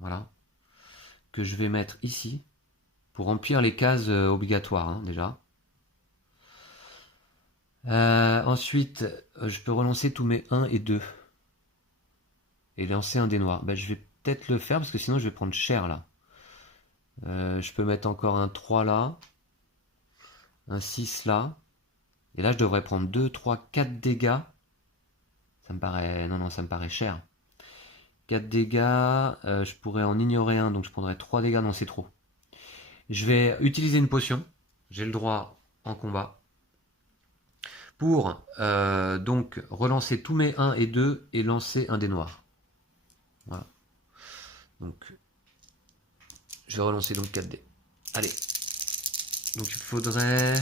Voilà. Que je vais mettre ici pour remplir les cases obligatoires hein, déjà. Ensuite, je peux relancer tous mes 1 et 2. Et lancer un dé noir. Ben, je vais peut-être le faire parce que sinon je vais prendre cher là. Je peux mettre encore un 3 là. Un 6 là. Et là je devrais prendre 2, 3, 4 dégâts. Ça me paraît... Non, ça me paraît cher. 4 dégâts. Je pourrais en ignorer un. Donc je prendrais 3 dégâts. Non, c'est trop. Je vais utiliser une potion. J'ai le droit en combat. Pour donc relancer tous mes 1 et 2 et lancer un dé noir. Voilà. Donc je vais relancer donc 4 dés. Allez. Donc il faudrait...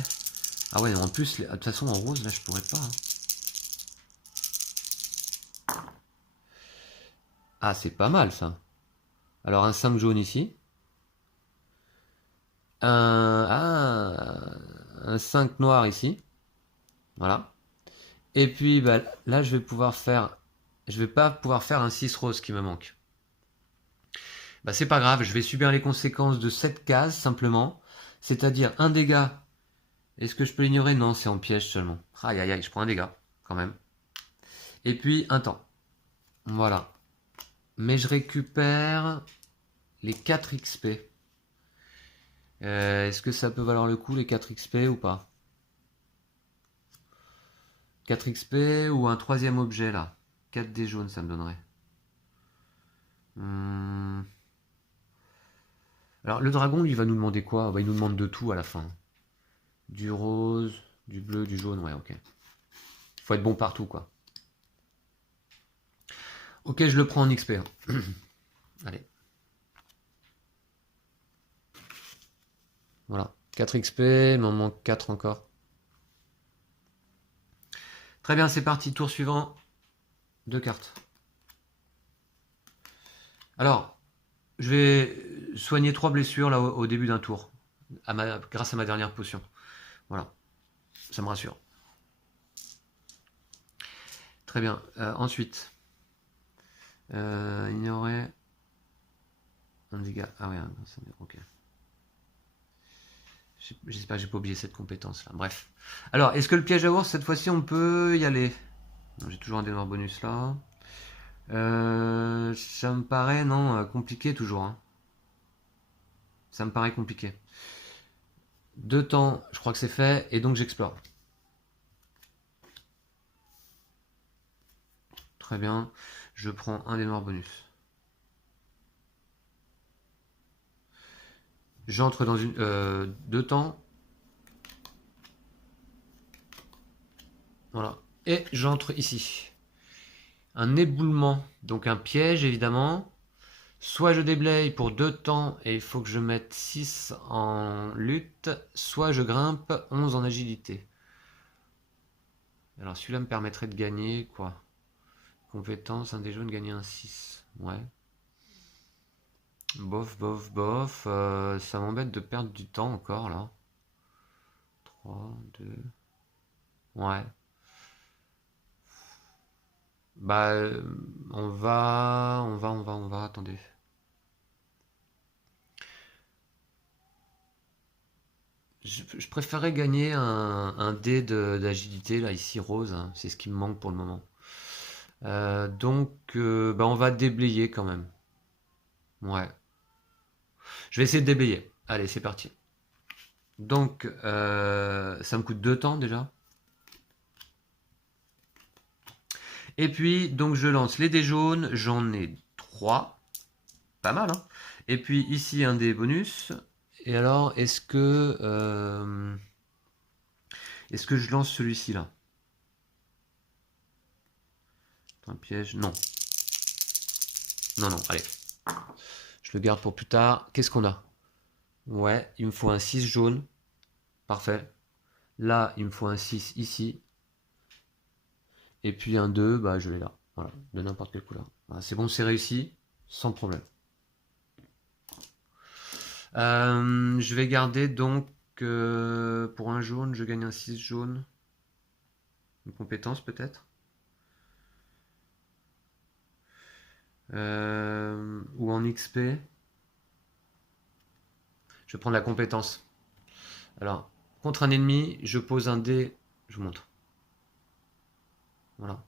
Ah ouais, en plus, de toute façon en rose, là je pourrais pas. Hein. Ah, c'est pas mal ça. Alors un 5 jaune ici. Un 5 noir ici. Voilà. Et puis bah, là je vais pouvoir faire... Je vais pas pouvoir faire un 6 rose qui me manque. Bah c'est pas grave, je vais subir les conséquences de cette case simplement. C'est-à-dire un dégât. Est-ce que je peux l'ignorer? Non, c'est en piège seulement. Aïe aïe aïe, je prends un dégât quand même. Et puis un temps. Voilà. Mais je récupère les 4 XP. Est-ce que ça peut valoir le coup les 4 XP ou pas? 4 XP ou un troisième objet là. 4 dés jaunes ça me donnerait. Alors, le dragon, lui, va nous demander quoi? Bah, il nous demande de tout à la fin. Du rose, du bleu, du jaune, ouais, ok. Faut être bon partout, quoi. Ok, je le prends en XP. Hein. Allez. Voilà. 4 XP, il m'en manque 4 encore. Très bien, c'est parti. Tour suivant. 2 cartes. Alors, je vais soigner 3 blessures là au début d'un tour. Grâce à ma dernière potion. Voilà. Ça me rassure. Très bien. Ensuite. Ignorer. Un dégât. Ah ouais, ok. J'espère que j'ai pas oublié cette compétence là. Bref. Alors, est-ce que le piège à ours, cette fois-ci, on peut y aller? J'ai toujours un dé noir bonus là. Ça me paraît, non, compliqué toujours. Hein. Ça me paraît compliqué. 2 temps, je crois que c'est fait, et donc j'explore. Très bien. Je prends un dé noir bonus. J'entre dans une... 2 temps. Voilà. Et j'entre ici. Un éboulement, donc un piège évidemment. Soit je déblaye pour 2 temps et il faut que je mette 6 en lutte, soit je grimpe 11 en agilité. Alors celui-là me permettrait de gagner quoi? Compétence, un des jaunes, gagner un 6. Ouais. Bof, bof, bof. Ça m'embête de perdre du temps encore là. 3, 2. Ouais. Bah, on va, attendez. Je préférerais gagner un dé d'agilité, là, ici, rose. Hein. C'est ce qui me manque pour le moment. Donc, bah, on va déblayer quand même. Ouais. Je vais essayer de déblayer. Allez, c'est parti. Donc, ça me coûte 2 temps déjà. Et puis, donc, je lance les dés jaunes. J'en ai 3. Pas mal, hein. Et puis, ici, un dé bonus. Et alors, est-ce que je lance celui-ci là? Un piège? Non. Non, non, allez. Je le garde pour plus tard. Qu'est-ce qu'on a? Ouais, il me faut un 6 jaune. Parfait. Là, il me faut un 6 ici. Et puis un 2, bah je l'ai là. Voilà, de n'importe quelle couleur. Voilà, c'est bon, c'est réussi. Sans problème. Je vais garder donc pour un jaune, je gagne un 6 jaune. Une compétence peut-être. Ou en XP. Je vais prendre la compétence. Alors, contre un ennemi, je pose un dé. Je vous montre. Voilà.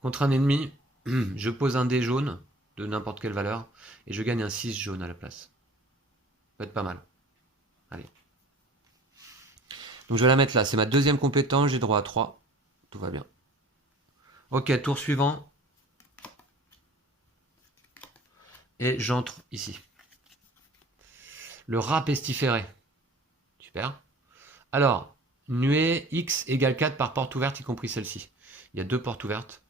Contre un ennemi, je pose un dé jaune de n'importe quelle valeur et je gagne un 6 jaune à la place. Ça peut être pas mal. Allez. Donc je vais la mettre là. C'est ma deuxième compétence. J'ai droit à 3. Tout va bien. Ok, tour suivant. Et j'entre ici. Le rat pestiféré. Super. Alors, nuée X égale 4 par porte ouverte, y compris celle-ci. Il y a 2 portes ouvertes.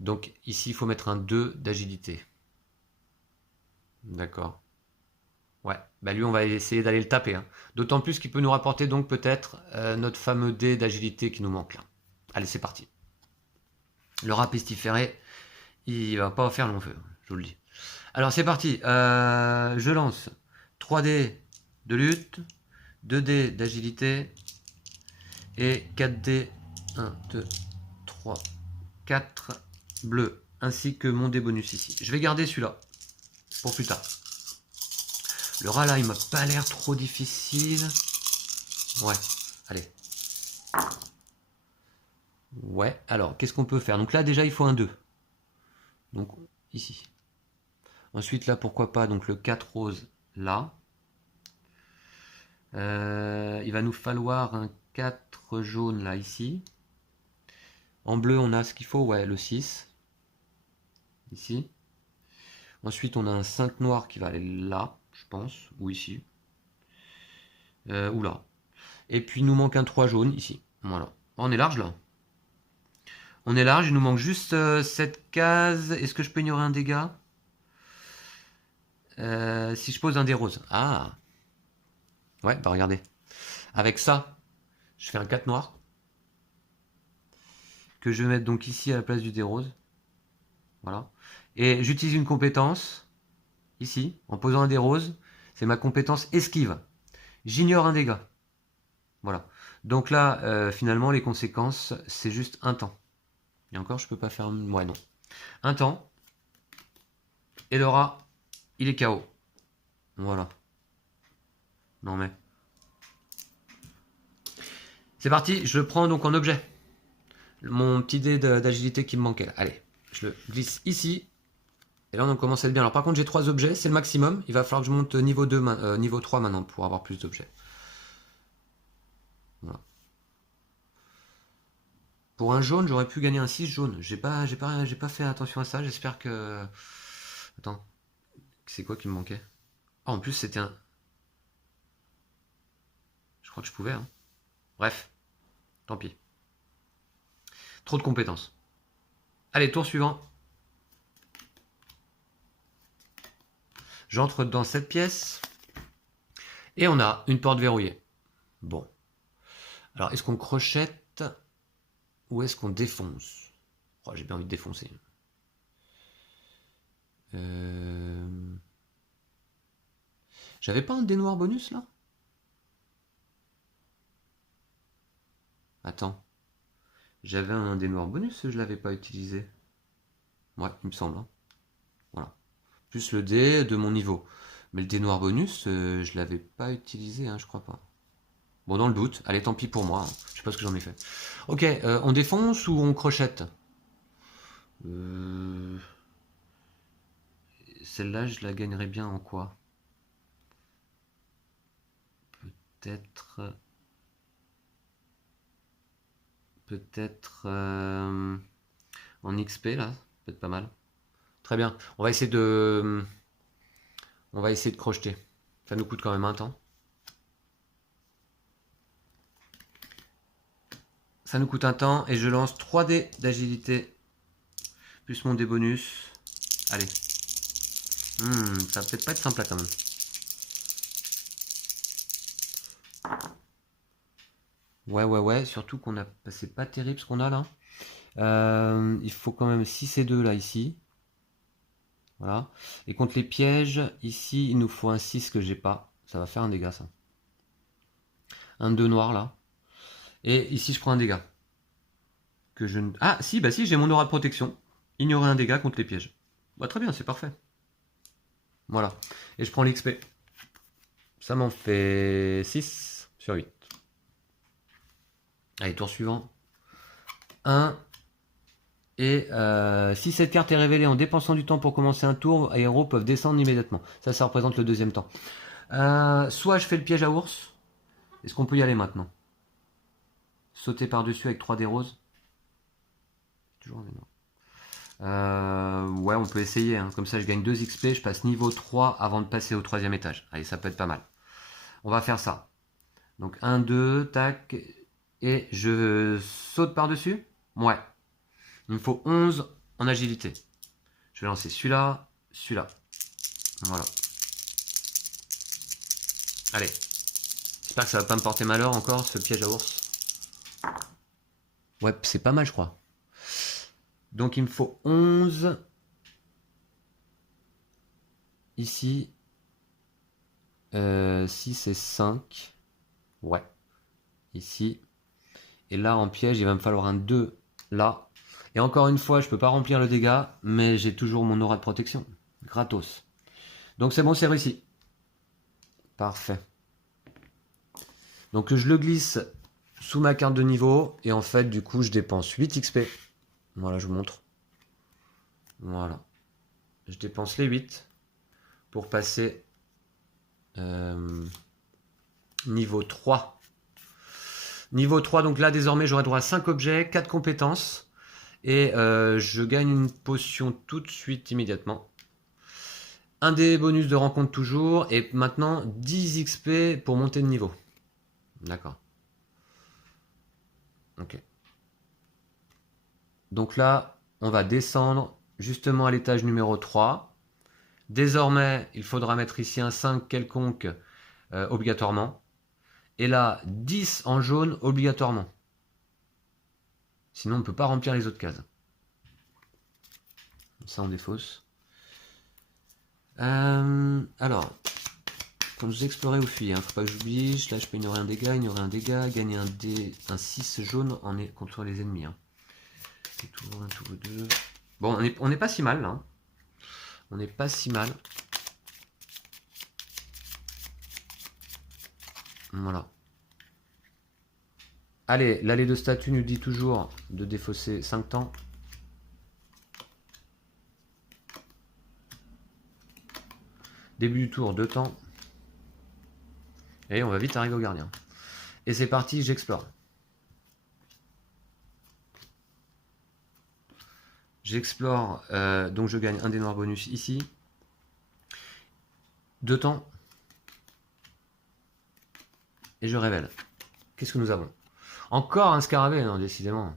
Donc ici, il faut mettre un 2 d'agilité. D'accord. Ouais, bah lui, on va essayer d'aller le taper. Hein. D'autant plus qu'il peut nous rapporter donc peut-être notre fameux dé d'agilité qui nous manque là. Allez, c'est parti. Le rat pestiféré, il va pas faire long feu, je vous le dis. Alors c'est parti. Je lance 3 dés de lutte, 2 dés d'agilité et 4 dés. 1, 2, 3, 4 bleus, ainsi que mon dé bonus ici. Je vais garder celui-là pour plus tard. Le rat là, il m'a pas l'air trop difficile. Ouais, allez. Ouais, alors, qu'est-ce qu'on peut faire? Donc là, déjà, il faut un 2. Donc, ici. Ensuite, là, pourquoi pas, donc le 4 rose, là. Il va nous falloir un 4 jaune, là, ici. En bleu, on a ce qu'il faut, ouais, le 6. Ici. Ensuite, on a un 5 noir qui va aller là. je pense, ou ici. Ou là. Et puis il nous manque un 3 jaune ici. Voilà. On est large là. On est large, il nous manque juste cette case. Est-ce que je peux ignorer un dégât? Si je pose un dé rose. Ah. Ouais, bah regardez. Avec ça, je fais un 4 noir. Que je vais mettre donc ici à la place du dé rose. Voilà. Et j'utilise une compétence, ici, en posant un dé rose. C'est ma compétence esquive. J'ignore un dégât. Voilà. Donc là, finalement, les conséquences, c'est juste un temps. Et encore, je peux pas faire... Ouais, non. Un temps. Et le rat, il est KO. Voilà. Non mais... C'est parti, je le prends donc en objet. Mon petit dé d'agilité qui me manquait là. Allez, je le glisse ici. Et là on commence à être bien. Alors par contre j'ai 3 objets, c'est le maximum. Il va falloir que je monte niveau 2, niveau 3 maintenant pour avoir plus d'objets. Voilà. Pour un jaune, j'aurais pu gagner un 6 jaune. J'ai pas fait attention à ça. J'espère que... Attends. C'est quoi qui me manquait? Ah, en plus c'était un... Je crois que je pouvais. Hein. Bref. Tant pis. Trop de compétences. Allez, tour suivant. J'entre dans cette pièce. Et on a une porte verrouillée. Bon. Alors, est-ce qu'on crochette ou est-ce qu'on défonce? Oh, j'ai bien envie de défoncer. J'avais pas un dé noir bonus, là? Attends. J'avais un dé noir bonus, je l'avais pas utilisé. Ouais, il me semble. Hein. Voilà. Plus le dé de mon niveau. Mais le dé noir bonus, je l'avais pas utilisé, hein, je crois pas. Bon, dans le doute, allez, tant pis pour moi. Hein. Je sais pas ce que j'en ai fait. Ok, on défonce ou on crochette? Celle-là, je la gagnerais bien en quoi? Peut-être... Peut-être en XP, là. Peut-être pas mal. Très bien. On va essayer de... On va essayer de crocheter. Ça nous coûte quand même un temps. Ça nous coûte un temps et je lance 3 dés d'agilité. Plus mon dé bonus. Allez. Ça va peut-être pas être simple là quand même. Ouais. Surtout qu'on a... C'est pas terrible ce qu'on a là. Il faut quand même 6 et 2 là ici. Voilà. Et contre les pièges, ici, il nous faut un 6 que j'ai pas. Ça va faire un dégât ça. Un 2 noir là. Et ici, je prends un dégât. Que je ne... Ah, si, bah si, j'ai mon aura de protection. Ignorer un dégât contre les pièges. Bah très bien, c'est parfait. Voilà. Et je prends l'XP. Ça m'en fait 6 sur 8. Allez, tour suivant. 1. Et si cette carte est révélée en dépensant du temps pour commencer un tour, les héros peuvent descendre immédiatement. Ça représente le deuxième temps. Soit je fais le piège à ours. Est-ce qu'on peut y aller maintenant? Sauter par-dessus avec 3 dés roses. Toujours ouais, on peut essayer. Hein. Comme ça, je gagne 2 XP. Je passe niveau 3 avant de passer au 3e étage. Allez, ça peut être pas mal. On va faire ça. Donc 1, 2, tac. Et je saute par-dessus. Ouais. Il me faut 11 en agilité. Je vais lancer celui-là, celui-là. Voilà. Allez. J'espère que ça va pas me porter malheur encore, ce piège à ours. Ouais, c'est pas mal, je crois. Donc il me faut 11. Ici. 6 et 5. Ouais. Ici. Et là, en piège, il va me falloir un 2 là. Et encore une fois, je peux pas remplir le dégât, mais j'ai toujours mon aura de protection. Gratos. Donc c'est bon, c'est réussi. Parfait. Donc je le glisse sous ma carte de niveau. Et en fait, du coup, je dépense 8 XP. Voilà, je vous montre. Voilà. Je dépense les 8 pour passer niveau 3. Niveau 3, donc là, désormais, j'aurai droit à 5 objets, 4 compétences. Et je gagne une potion tout de suite, immédiatement. Un dé bonus de rencontre toujours. Et maintenant 10 XP pour monter de niveau. D'accord. Ok. Donc là, on va descendre justement à l'étage numéro 3. Désormais, il faudra mettre ici un 5 quelconque obligatoirement. Et là, 10 en jaune obligatoirement. Sinon, on ne peut pas remplir les autres cases. Ça, on défausse. Alors, quand je explorais ou fuis, faut pas que j'oublie. Là, je peux ignorer un dégât, gagner un 6 jaune contre les ennemis. Tout 1, tout 2. Bon, on n'est pas si mal, là. On n'est pas si mal. Voilà. Allez, l'allée de statue nous dit toujours de défausser 5 temps. Début du tour, 2 temps. Et on va vite arriver au gardien. Et c'est parti, j'explore. J'explore, donc je gagne un des noirs bonus ici. 2 temps. Et je révèle. Qu'est-ce que nous avons? Encore un scarabée, non, décidément.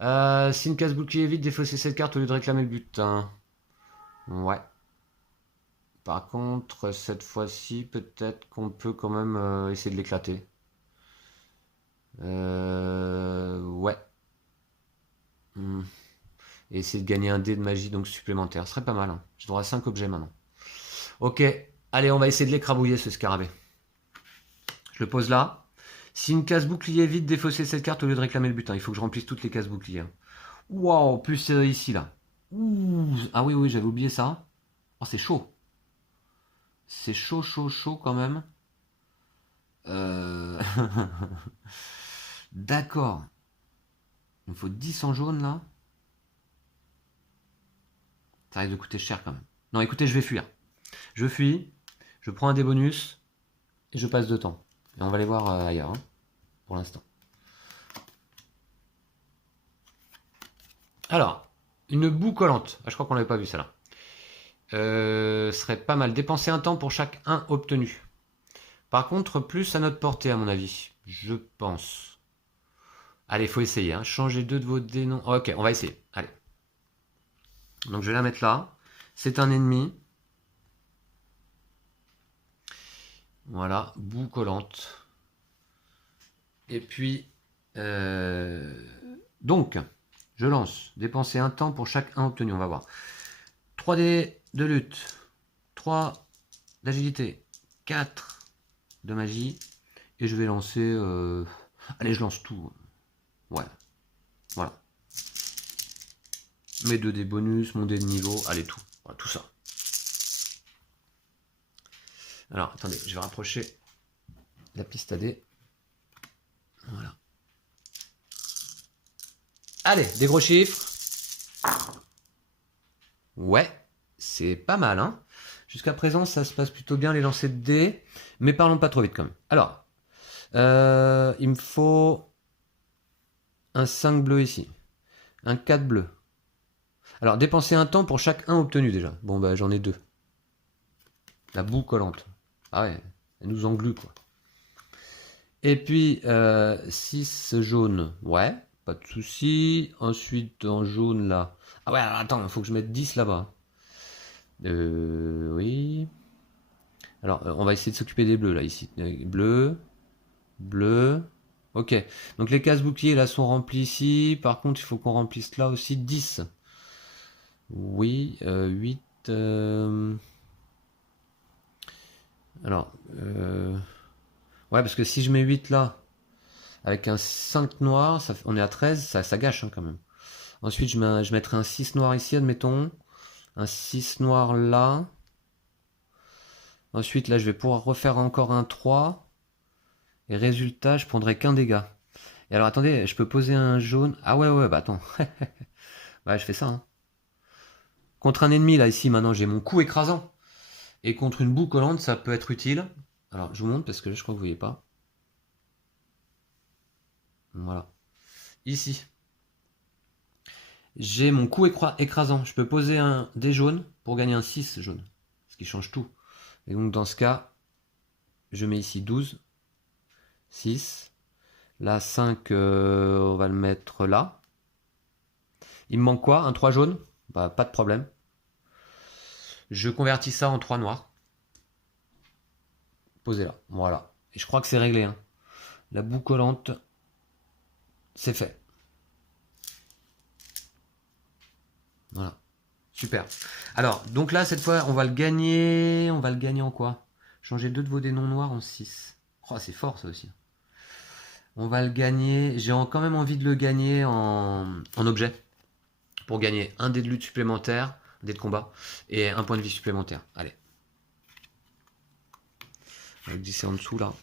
Si une case bouclier est vide, défausser cette carte au lieu de réclamer le butin. Ouais. Par contre, cette fois-ci, peut-être qu'on peut quand même essayer de l'éclater. Ouais. Et essayer de gagner un dé de magie donc supplémentaire. Ce serait pas mal. Hein. J'ai droit à 5 objets maintenant. Ok. Allez, on va essayer de l'écrabouiller, ce scarabée. Je le pose là. Si une case bouclier est vide, défausser cette carte au lieu de réclamer le butin. Il faut que je remplisse toutes les cases boucliers. Waouh, plus ici, là. Ouh. Ah oui, j'avais oublié ça. Oh, c'est chaud. C'est chaud, chaud quand même. D'accord. Il me faut 10 en jaune, là. Ça risque de coûter cher, quand même. Non, écoutez, je vais fuir. Je fuis. Je prends un des bonus. Et je passe 2 temps. Et on va les voir ailleurs, hein, pour l'instant. Alors, une boue collante. Ah, je crois qu'on l'avait pas vu, celle-là. Serait pas mal. Dépenser un temps pour chaque 1 obtenu. Par contre, plus à notre portée, à mon avis. Je pense. Allez, faut essayer. Hein. Changez 2 de vos dénoms. Oh, ok, on va essayer. Allez. Donc, je vais la mettre là. C'est un ennemi. Voilà, boue collante. Et puis, donc, je lance. Dépenser un temps pour chaque 1 obtenu. On va voir. 3 dés de lutte. 3 d'agilité. 4 de magie. Et je vais lancer... Allez, je lance tout. Ouais. Voilà. Mes 2 dés bonus, mon dé de niveau. Allez, tout. Voilà, tout ça. Alors, attendez, je vais rapprocher la piste à dés. Voilà. Allez, des gros chiffres. Ouais, c'est pas mal, hein. Jusqu'à présent, ça se passe plutôt bien, les lancers de dés. Mais parlons pas trop vite, quand même. Alors, il me faut un 5 bleu ici. Un 4 bleu. Alors, dépenser un temps pour chaque 1 obtenu, déjà. Bon, bah, j'en ai 2. La boue collante. Ah ouais, elle nous englue, quoi. Et puis, 6 jaune. Ouais, pas de souci. Ensuite, en jaune, là. Ah ouais, alors, attends, il faut que je mette 10 là-bas. Oui. Alors, on va essayer de s'occuper des bleus, là, ici. Bleu. Bleu. Ok. Donc, les cases boucliers, là, sont remplies ici. Par contre, il faut qu'on remplisse là aussi 10. Oui, 8. Alors, ouais, parce que si je mets 8 là, avec un 5 noir, on est à 13, ça gâche hein, quand même. Ensuite, je mettrai un 6 noir ici, admettons. Un 6 noir là. Ensuite, là, je vais pouvoir refaire encore un 3. Et résultat, je prendrai qu'un dégât. Et alors, attendez, je peux poser un jaune. Ah ouais, bah attends. Ouais, je fais ça. Hein. Contre un ennemi, là, ici, maintenant, j'ai mon coup écrasant. Et contre une boue collante, ça peut être utile. Alors, je vous montre parce que là, je crois que vous voyez pas. Voilà. Ici. J'ai mon coup écrasant. Je peux poser un dé jaune pour gagner un 6 jaune. Ce qui change tout. Et donc dans ce cas, je mets ici 12, 6. Là, 5, on va le mettre là. Il me manque quoi? Un 3 jaune? Bah, pas de problème. Je convertis ça en 3 noirs. Posez là. Voilà. Et je crois que c'est réglé. Hein. La boue collante, c'est fait. Voilà. Super. Alors, donc là, cette fois, on va le gagner. On va le gagner en quoi? Changer 2 de vos dés non noirs en 6. Oh, c'est fort ça aussi. On va le gagner. J'ai quand même envie de le gagner en objet. Pour gagner un dé de lutte supplémentaire, un dé de combat, et un point de vie supplémentaire. Allez. On va le glisser en dessous là.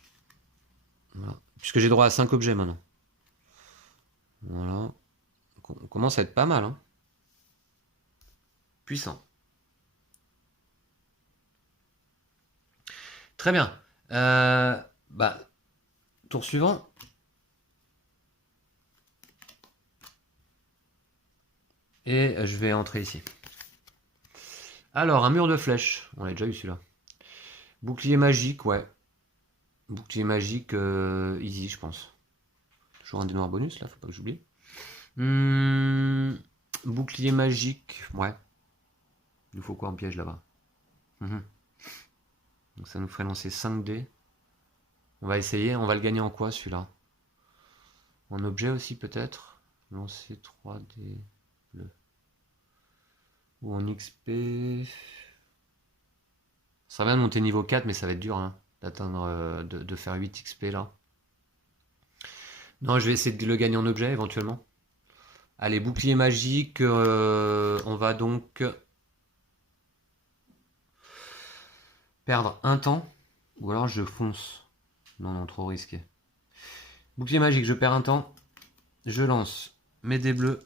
Voilà. Puisque j'ai droit à 5 objets maintenant. Voilà. On commence à être pas mal. Hein. Puissant. Très bien. Tour suivant. Et je vais entrer ici. Alors, un mur de flèches. On l'a déjà eu celui-là. Bouclier magique, ouais. Bouclier magique, easy, je pense. Toujours un des noirs bonus, là, faut pas que j'oublie. Bouclier magique, ouais. Il nous faut quoi en piège là-bas? Donc ça nous ferait lancer 5 dés. On va essayer, on va le gagner en quoi celui-là? En objet aussi peut-être? Lancer 3 dés bleus. Ou en XP. Ça va bien de monter niveau 4, mais ça va être dur hein, d'atteindre, de faire 8 XP là. Non, je vais essayer de le gagner en objet éventuellement. Allez, bouclier magique, on va donc perdre un temps. Ou alors je fonce. Non, trop risqué. Bouclier magique, je perds un temps. Je lance mes dés bleus.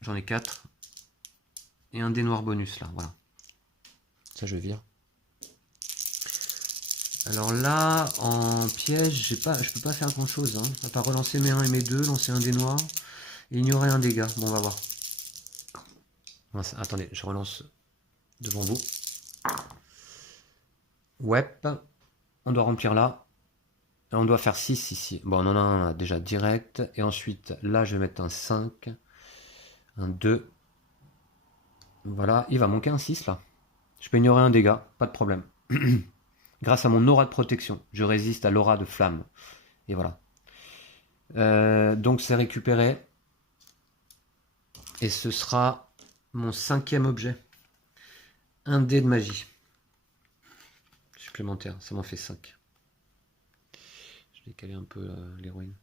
J'en ai 4. Et un dé noir bonus là, voilà. Ça je vire. Alors là, en piège, je peux pas faire grand chose. Hein, à part relancer mes 1 et mes 2, lancer un dé noir. Et ignorer un dégât. Bon, on va voir. Attendez, je relance devant vous. Ouais. On doit remplir là. Et on doit faire 6 ici. Bon, on en a un déjà direct. Et ensuite, là, je vais mettre un 5. Un 2. Voilà. Il va manquer un 6 là. Je peux ignorer un dégât. Pas de problème. Grâce à mon aura de protection. Je résiste à l'aura de flamme. Et voilà. Donc, c'est récupéré. Et ce sera mon 5e objet. Un dé de magie. Supplémentaire. Ça m'en fait 5. Je vais caler un peu l'héroïne.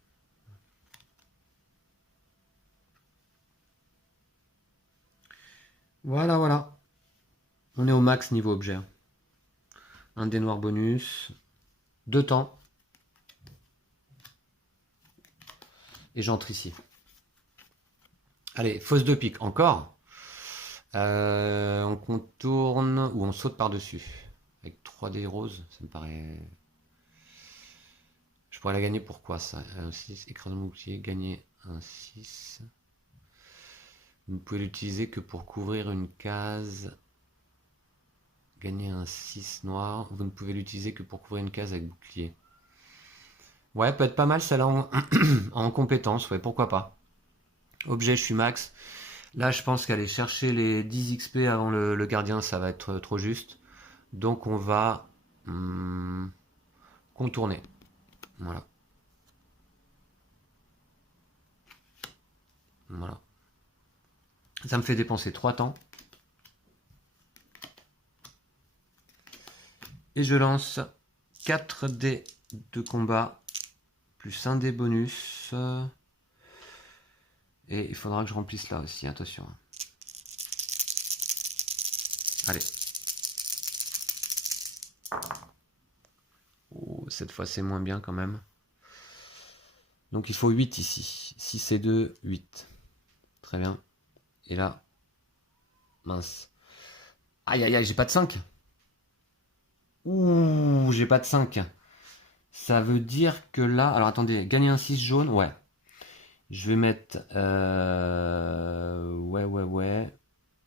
Voilà, voilà. On est au max niveau objet. Un dé noir bonus. 2 temps. Et j'entre ici. Allez, fosse de pique. Encore. On contourne ou on saute par-dessus. Avec 3 dés roses, ça me paraît... Je pourrais la gagner pour quoi ça? 6, écrasement bouclier, gagner un 6. Vous ne pouvez l'utiliser que pour couvrir une case. Gagner un 6 noir. Vous ne pouvez l'utiliser que pour couvrir une case avec bouclier. Ouais, peut être pas mal celle-là en, en compétence, ouais, pourquoi pas. Objet, je suis max. Là, je pense qu'aller chercher les 10 XP avant le gardien, ça va être trop juste. Donc, on va contourner. Voilà. Voilà. Ça me fait dépenser 3 temps. Et je lance 4 dés de combat, plus 1 dé bonus. Et il faudra que je remplisse là aussi, attention. Allez. Oh, cette fois c'est moins bien quand même. Donc il faut 8 ici. 6 et 2, 8. Très bien. Et là, mince. Aïe aïe aïe, j'ai pas de 5. Ouh, j'ai pas de 5. Ça veut dire que là... Alors attendez, gagner un 6 jaune, ouais. Je vais mettre... Ouais.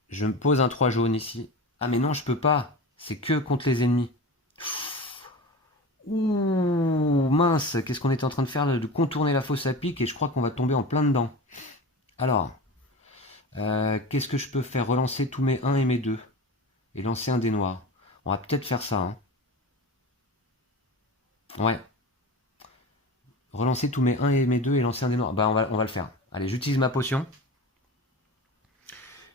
Je me pose un 3 jaune ici. Ah mais non, je peux pas. C'est que contre les ennemis. Ouh, mince, qu'est-ce qu'on était en train de faire là, de contourner la fosse à pic et je crois qu'on va tomber en plein dedans. Alors, qu'est-ce que je peux faire? Relancer tous mes 1 et mes 2 et lancer un dé noir. On va peut-être faire ça. Hein. Ouais. Relancer tous mes 1 et mes 2 et lancer un dé noir. Bah, on va le faire. Allez, j'utilise ma potion.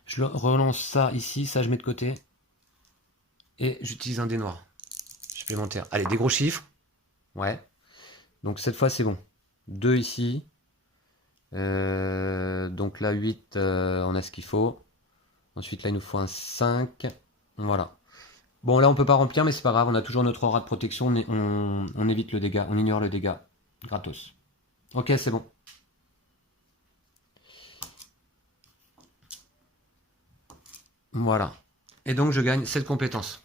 Je relance ça ici, ça je mets de côté. Et j'utilise un dé noir supplémentaire. Allez, des gros chiffres. Ouais. Donc cette fois c'est bon. 2 ici. Donc là 8, on a ce qu'il faut. Ensuite là il nous faut un 5. Voilà. Bon là on peut pas remplir mais c'est pas grave, on a toujours notre aura de protection, on évite le dégât, on ignore le dégât. Gratos. Ok, c'est bon. Voilà. Et donc je gagne cette compétence.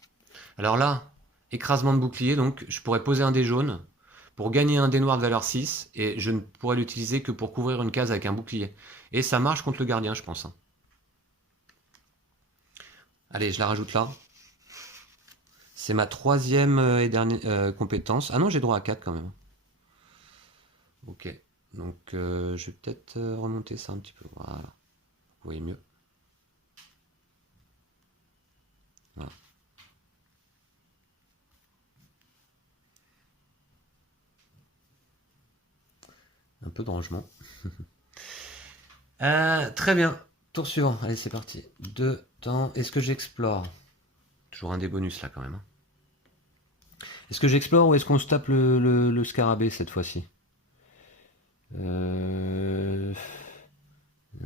Alors là, écrasement de bouclier, donc je pourrais poser un dé jaune pour gagner un dé noir de valeur 6 et je ne pourrais l'utiliser que pour couvrir une case avec un bouclier. Et ça marche contre le gardien, je pense. Hein. Allez, je la rajoute là. C'est ma 3e et dernière compétence. Ah non, j'ai droit à 4 quand même. Ok. Donc je vais peut-être remonter ça un petit peu. Voilà. Vous voyez mieux. Voilà. Un peu de rangement. Très bien. Tour suivant. Allez, c'est parti. 2 temps. Est-ce que j'explore? Toujours un des bonus là quand même. Est-ce que j'explore ou est-ce qu'on se tape le scarabée cette fois-ci?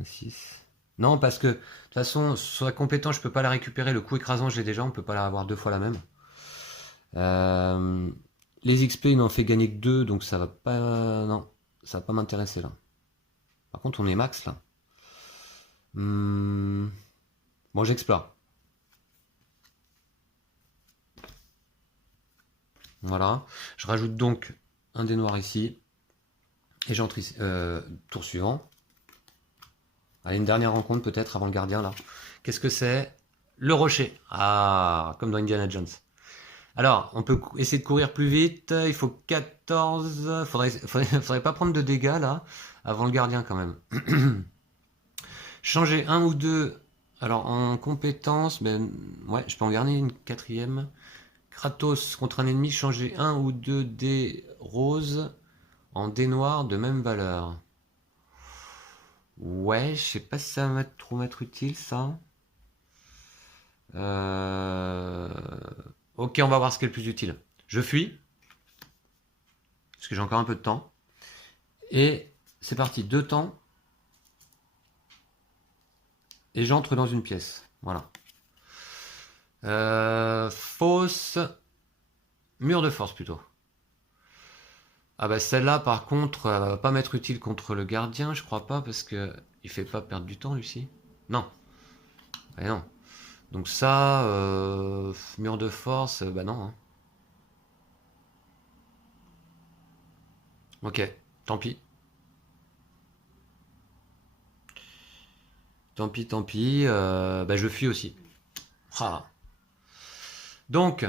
6. Non, parce que de toute façon, sur la compétence, je peux pas la récupérer. Le coup écrasant, je l'ai déjà. On peut pas l'avoir 2 fois la même. Les XP, il m'en fait gagner que 2, donc ça va pas. Non, ça va pas m'intéresser là. Par contre, on est max là. Bon, j'explore. Voilà. Je rajoute donc un dé noir ici. Et j'entre ici. Tour suivant. Allez, une dernière rencontre peut-être avant le gardien là. Qu'est-ce que c'est? Le rocher. Ah, comme dans Indiana Jones. Alors, on peut essayer de courir plus vite. Il faut 14. Faudrait pas prendre de dégâts là. Avant le gardien quand même. Changer un ou deux. Alors en compétence, ben ouais, je peux en garder une 4e. Kratos contre un ennemi, changer un ou deux dés roses en dés noirs de même valeur. Ouais, je sais pas si ça va trop m'être utile ça. Ok, on va voir ce qui est le plus utile. Je fuis, parce que j'ai encore un peu de temps. Et c'est parti, 2 temps. Et j'entre dans une pièce. Voilà. Fausse. Mur de force plutôt. Ah bah celle-là par contre, elle va pas m'être utile contre le gardien, je crois pas, parce que il fait pas perdre du temps Lucie. Non. Ah non. Donc ça, mur de force, bah non. Hein. Ok, tant pis. Tant pis, tant pis. Bah je fuis aussi. Ah. Donc,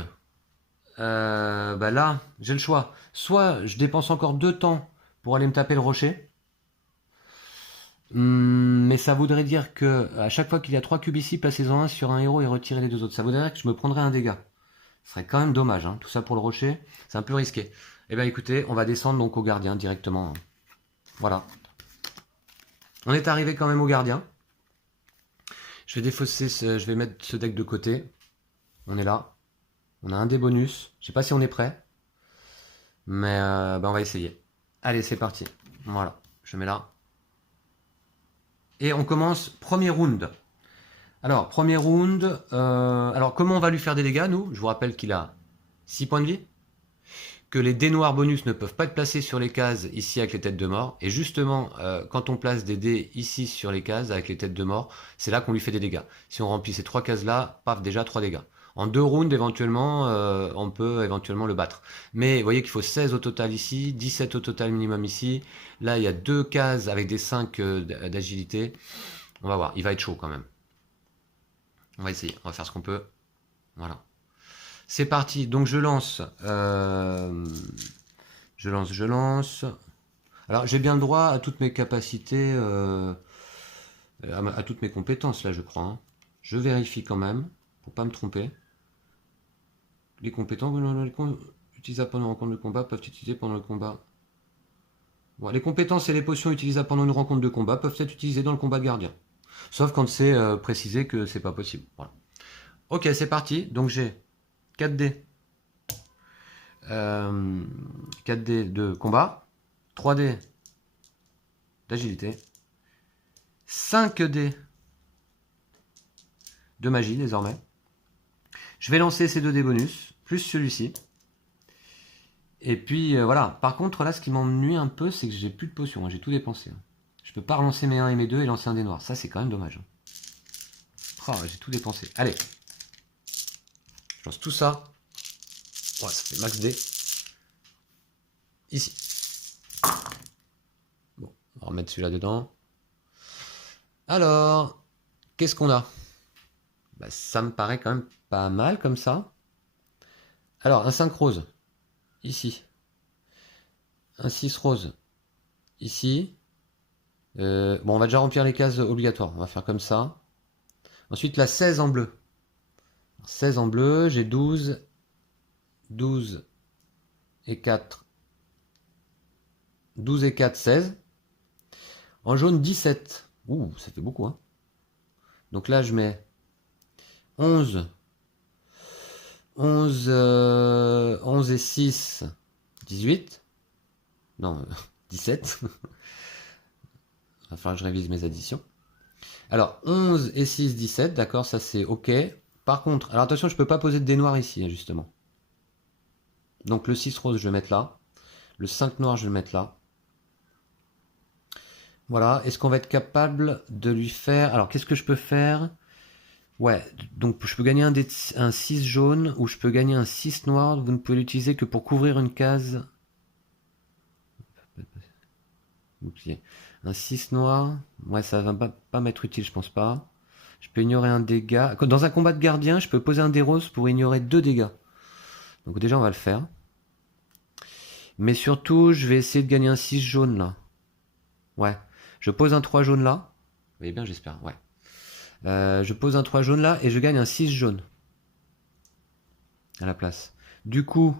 bah là, j'ai le choix. Soit je dépense encore 2 temps pour aller me taper le rocher. Mais ça voudrait dire que à chaque fois qu'il y a 3 cubes ici, placez-en un sur un héros et retirez les 2 autres. Ça voudrait dire que je me prendrais un dégât. Ce serait quand même dommage, hein. Tout ça pour le rocher, c'est un peu risqué. Eh bien écoutez, on va descendre donc au gardien directement. Voilà. On est arrivé quand même au gardien. Je vais défausser, je vais mettre ce deck de côté. On est là. On a un des bonus. Je sais pas si on est prêt. Mais bah on va essayer. Allez, c'est parti. Voilà, je mets là. Et on commence premier round. Alors, premier round. Alors, comment on va lui faire des dégâts, nous? Je vous rappelle qu'il a 6 points de vie. Que les dés noirs bonus ne peuvent pas être placés sur les cases ici avec les têtes de mort. Et justement, quand on place des dés ici sur les cases avec les têtes de mort, c'est là qu'on lui fait des dégâts. Si on remplit ces 3 cases-là, paf, déjà 3 dégâts. En 2 rounds, éventuellement, on peut éventuellement le battre. Mais vous voyez qu'il faut 16 au total ici, 17 au total minimum ici. Là, il y a 2 cases avec des 5 d'agilité. On va voir, il va être chaud quand même. On va essayer, on va faire ce qu'on peut. Voilà. C'est parti. Donc je lance. Je lance. Alors j'ai bien le droit à toutes mes capacités, à toutes mes compétences là, je crois, hein. Je vérifie quand même, pour pas me tromper. Les compétences utilisables pendant une rencontre de combat peuvent être utilisées pendant le combat. Bon, les compétences et les potions utilisables pendant une rencontre de combat peuvent être utilisées dans le combat de gardien. Sauf quand c'est précisé que c'est pas possible. Voilà. Ok, c'est parti. Donc j'ai 4D. 4D de combat. 3D d'agilité. 5D de magie désormais. Je vais lancer ces 2D bonus, plus celui-ci. Et puis voilà. Par contre, là, ce qui m'ennuie un peu, c'est que j'ai plus de potions. J'ai tout dépensé. Je peux pas relancer mes 1 et mes 2 et lancer un dé noir. Ça, c'est quand même dommage. Oh, j'ai tout dépensé. Allez. Je lance tout ça. Ouais, ça fait max D. Ici. Bon, on va remettre celui-là dedans. Alors, qu'est-ce qu'on a? Bah, ça me paraît quand même pas mal comme ça. Alors, un 5 rose. Ici. Un 6 rose. Ici. Bon, on va déjà remplir les cases obligatoires. On va faire comme ça. Ensuite, la 16 en bleu. 16 en bleu, j'ai 12. 12 et 4. 12 et 4, 16. En jaune, 17. Ouh, ça fait beaucoup, hein. Donc là, je mets 11. 11 et 6, 18. Non, 17. Il va falloir que je révise mes additions. Alors, 11 et 6, 17. D'accord, ça c'est OK. Par contre, alors attention, je peux pas poser de dés noirs ici, justement. Donc le 6 rose, je vais le mettre là. Le 5 noir, je vais le mettre là. Voilà. Est-ce qu'on va être capable de lui faire... Alors, qu'est-ce que je peux faire? Ouais, donc je peux gagner un 6 jaune ou je peux gagner un 6 noir. Vous ne pouvez l'utiliser que pour couvrir une case. Bouclier. Un 6 noir. Ouais, ça va pas m'être utile, je pense pas. Je peux ignorer un dégât. Dans un combat de gardien, je peux poser un dé rose pour ignorer 2 dégâts. Donc déjà, on va le faire. Mais surtout, je vais essayer de gagner un 6 jaune là. Ouais. Je pose un 3 jaune là. Vous voyez bien, j'espère. Ouais. Je pose un 3 jaune là et je gagne un 6 jaune. À la place. Du coup...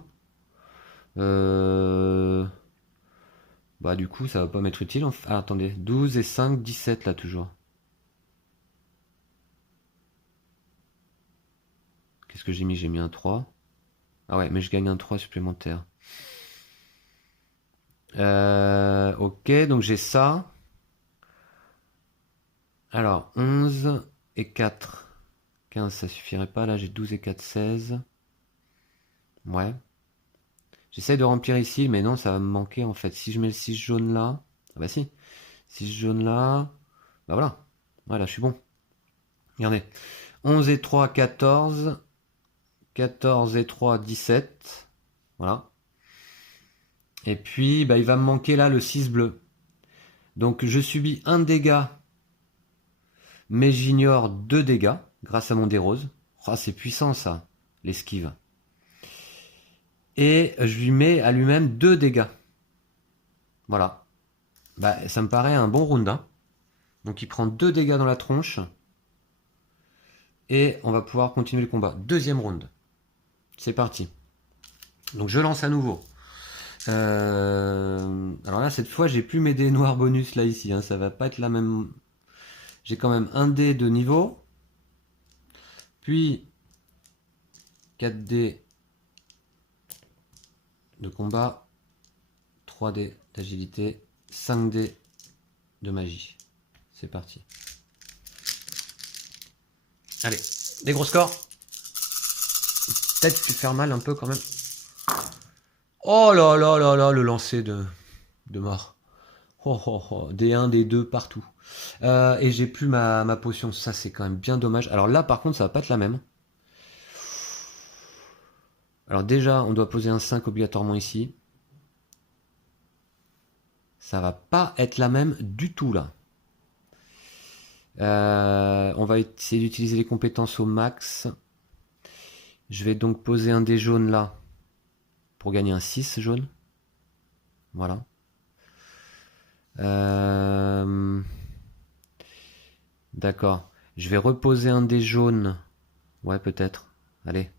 Bah du coup, ça va pas m'être utile. Ah, attendez. 12 et 5, 17 là toujours. Qu'est-ce que j'ai mis? J'ai mis un 3. Ah ouais, mais je gagne un 3 supplémentaire. Ok, donc j'ai ça. Alors, 11 et 4. 15, ça suffirait pas. Là, j'ai 12 et 4, 16. Ouais. J'essaie de remplir ici, mais non, ça va me manquer en fait. Si je mets le 6 jaune là... Ah bah si. 6 jaune là... Bah voilà. Voilà, je suis bon. Regardez. 11 et 3, 14. 14 et 3, 17. Voilà. Et puis, bah, il va me manquer là le 6 bleu. Donc, je subis un dégât, mais j'ignore 2 dégâts grâce à mon dé rose. Oh, c'est puissant ça, l'esquive. Et je lui mets à lui-même 2 dégâts. Voilà. Bah, ça me paraît un bon round, hein. Donc, il prend 2 dégâts dans la tronche. Et on va pouvoir continuer le combat. Deuxième round. C'est parti. Donc, je lance à nouveau. Alors là, cette fois, j'ai plus mes dés noirs bonus là ici, hein. Ça va pas être la même. J'ai quand même un dé de niveau, puis 4 dés de combat, 3 dés d'agilité, 5 dés de magie. C'est parti. Allez, des gros scores. Peut-être faire mal un peu quand même. Oh là là là là, le lancer de mort. Oh, oh, oh. D1, D2 partout. Et j'ai plus ma potion. Ça, c'est quand même bien dommage. Alors là, par contre, ça va pas être la même. Alors déjà, on doit poser un 5 obligatoirement ici. Ça va pas être la même du tout là. On va essayer d'utiliser les compétences au max. Je vais donc poser un dé jaune là pour gagner un 6 jaune. Voilà. D'accord. Je vais reposer un dé jaune. Ouais, peut-être. Allez.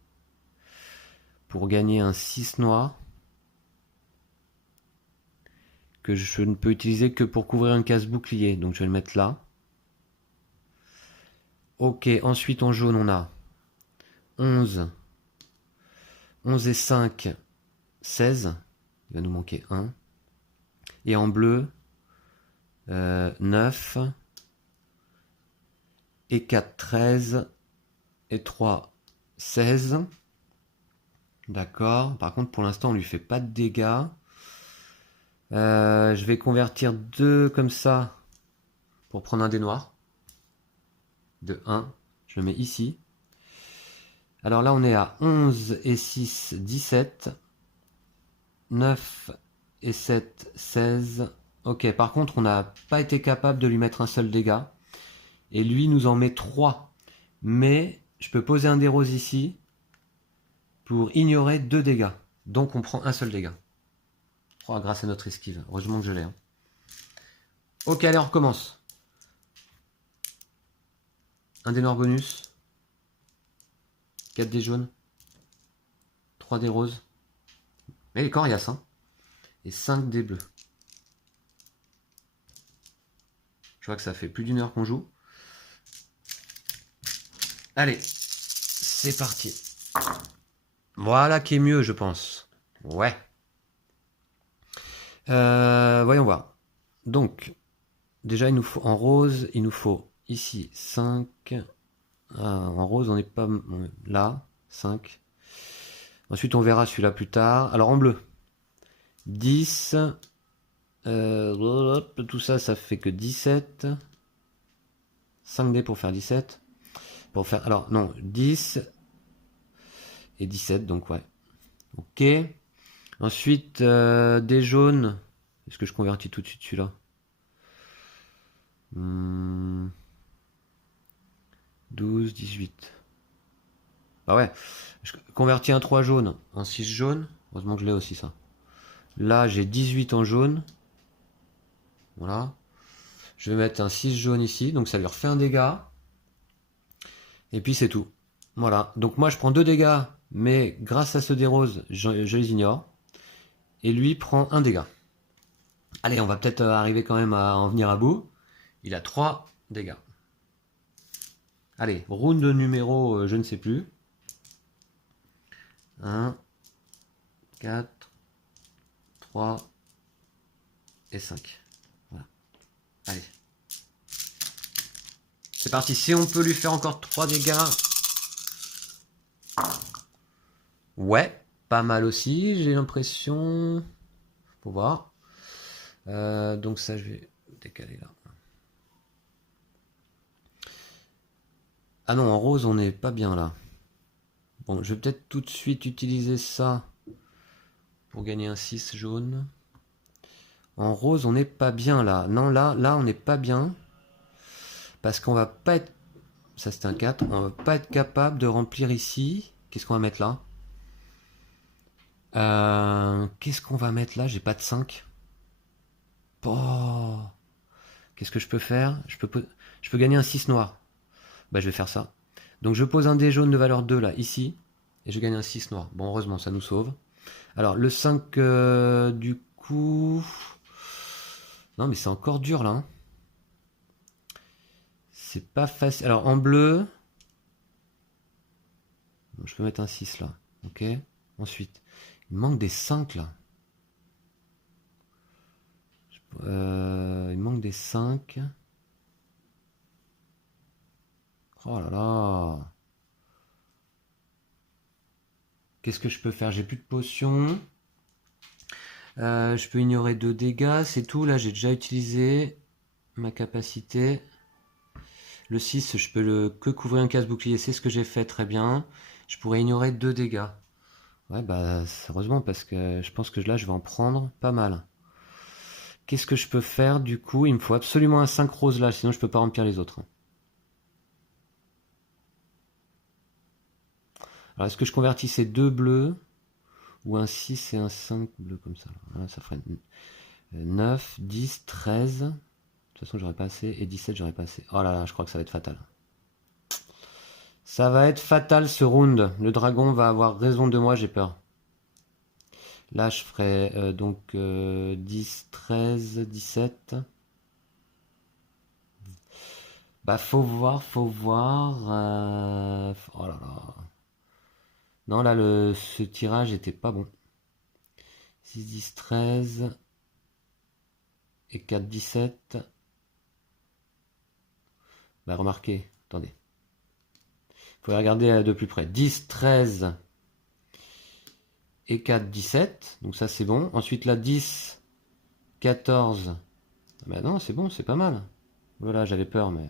Pour gagner un 6 noir. Que je ne peux utiliser que pour couvrir un casse-bouclier. Donc je vais le mettre là. Ok, ensuite en jaune on a 11. 11 et 5, 16. Il va nous manquer 1. Et en bleu, 9. Et 4, 13. Et 3, 16. D'accord. Par contre, pour l'instant, on lui fait pas de dégâts. Je vais convertir 2 comme ça pour prendre un dé noir. De 1. Je le mets ici. Alors là, on est à 11 et 6, 17. 9 et 7, 16. Ok, par contre, on n'a pas été capable de lui mettre un seul dégât. Et lui nous en met 3. Mais je peux poser un dé rose ici pour ignorer 2 dégâts. Donc on prend un seul dégât. Oh, grâce à notre esquive. Heureusement que je l'ai. Hein. Ok, allez, on recommence. Un dé noir bonus. 4 dés jaunes. 3 dés roses. Mais il est coriace, hein. Et 5 dés bleus. Je vois que ça fait plus d'une heure qu'on joue. Allez, c'est parti. Voilà qui est mieux, je pense. Ouais. Voyons voir. Donc, déjà, il nous faut en rose, il nous faut ici 5. En rose, on n'est pas là. 5. Ensuite, on verra celui-là plus tard. Alors, en bleu, 10. Tout ça, ça fait que 17. 5 dés pour faire 17. Pour faire, alors, non, 10 et 17, donc ouais. Ok. Ensuite, des jaunes. Est-ce que je convertis tout de suite celui-là 12, 18. Bah ouais. Je convertis un 3 jaune en 6 jaune. Heureusement que je l'ai aussi, ça. Là, j'ai 18 en jaune. Voilà. Je vais mettre un 6 jaune ici. Donc, ça lui refait un dégât. Et puis, c'est tout. Voilà. Donc, moi, je prends 2 dégâts. Mais grâce à ce dé rose, je les ignore. Et lui prend un dégât. Allez, on va peut-être arriver quand même à en venir à bout. Il a 3 dégâts. Allez, round numéro, je ne sais plus. 1, 4, 3 et 5. Voilà. Allez. C'est parti. Si on peut lui faire encore 3 dégâts. Ouais, pas mal aussi, j'ai l'impression. Faut voir. Donc ça, je vais décaler là. Ah non, en rose, on n'est pas bien là. Bon, je vais peut-être tout de suite utiliser ça pour gagner un 6 jaune. En rose, on n'est pas bien là. Non, là, on n'est pas bien. Parce qu'on va pas être... Ça, c'est un 4. On va pas être capable de remplir ici. Qu'est-ce qu'on va mettre là Qu'est-ce qu'on va mettre là? J'ai pas de 5. Oh. Qu'est-ce que je peux faire? Je peux gagner un 6 noir. Bah, je vais faire ça. Donc, je pose un dé jaune de valeur 2 là, ici. Et je gagne un 6 noir. Bon, heureusement, ça nous sauve. Alors, le 5, du coup... Non, mais c'est encore dur, là. Hein. C'est pas facile. Alors, en bleu... Je peux mettre un 6, là. Ok. Ensuite, il manque des 5, là. Il manque des 5. Oh là là. Qu'est-ce que je peux faire? J'ai plus de potions. Je peux ignorer 2 dégâts, c'est tout. Là, j'ai déjà utilisé ma capacité. Le 6, je peux que couvrir un casse-bouclier. C'est ce que j'ai fait, très bien. Je pourrais ignorer 2 dégâts. Ouais, bah, heureusement, parce que je pense que là, je vais en prendre pas mal. Qu'est-ce que je peux faire, du coup? Il me faut absolument un 5 rose là, sinon je peux pas remplir les autres. Alors, est-ce que je convertis ces 2 bleus ou un 6 et un 5 bleus comme ça? Voilà, ça ferait 9, 10, 13. De toute façon, j'aurais pas assez. Et 17, j'aurais pas assez. Oh là là, je crois que ça va être fatal. Ça va être fatal ce round. Le dragon va avoir raison de moi, j'ai peur. Là, je ferai donc 10, 13, 17. Bah, faut voir, faut voir. Oh là là. Non, là, ce tirage était pas bon. 6, 10, 13. Et 4, 17. Bah, remarquez, attendez. Faut regarder de plus près. 10, 13 et 4, 17. Donc ça, c'est bon. Ensuite, là, 10, 14. Bah non, c'est bon, c'est pas mal. Voilà, j'avais peur, mais...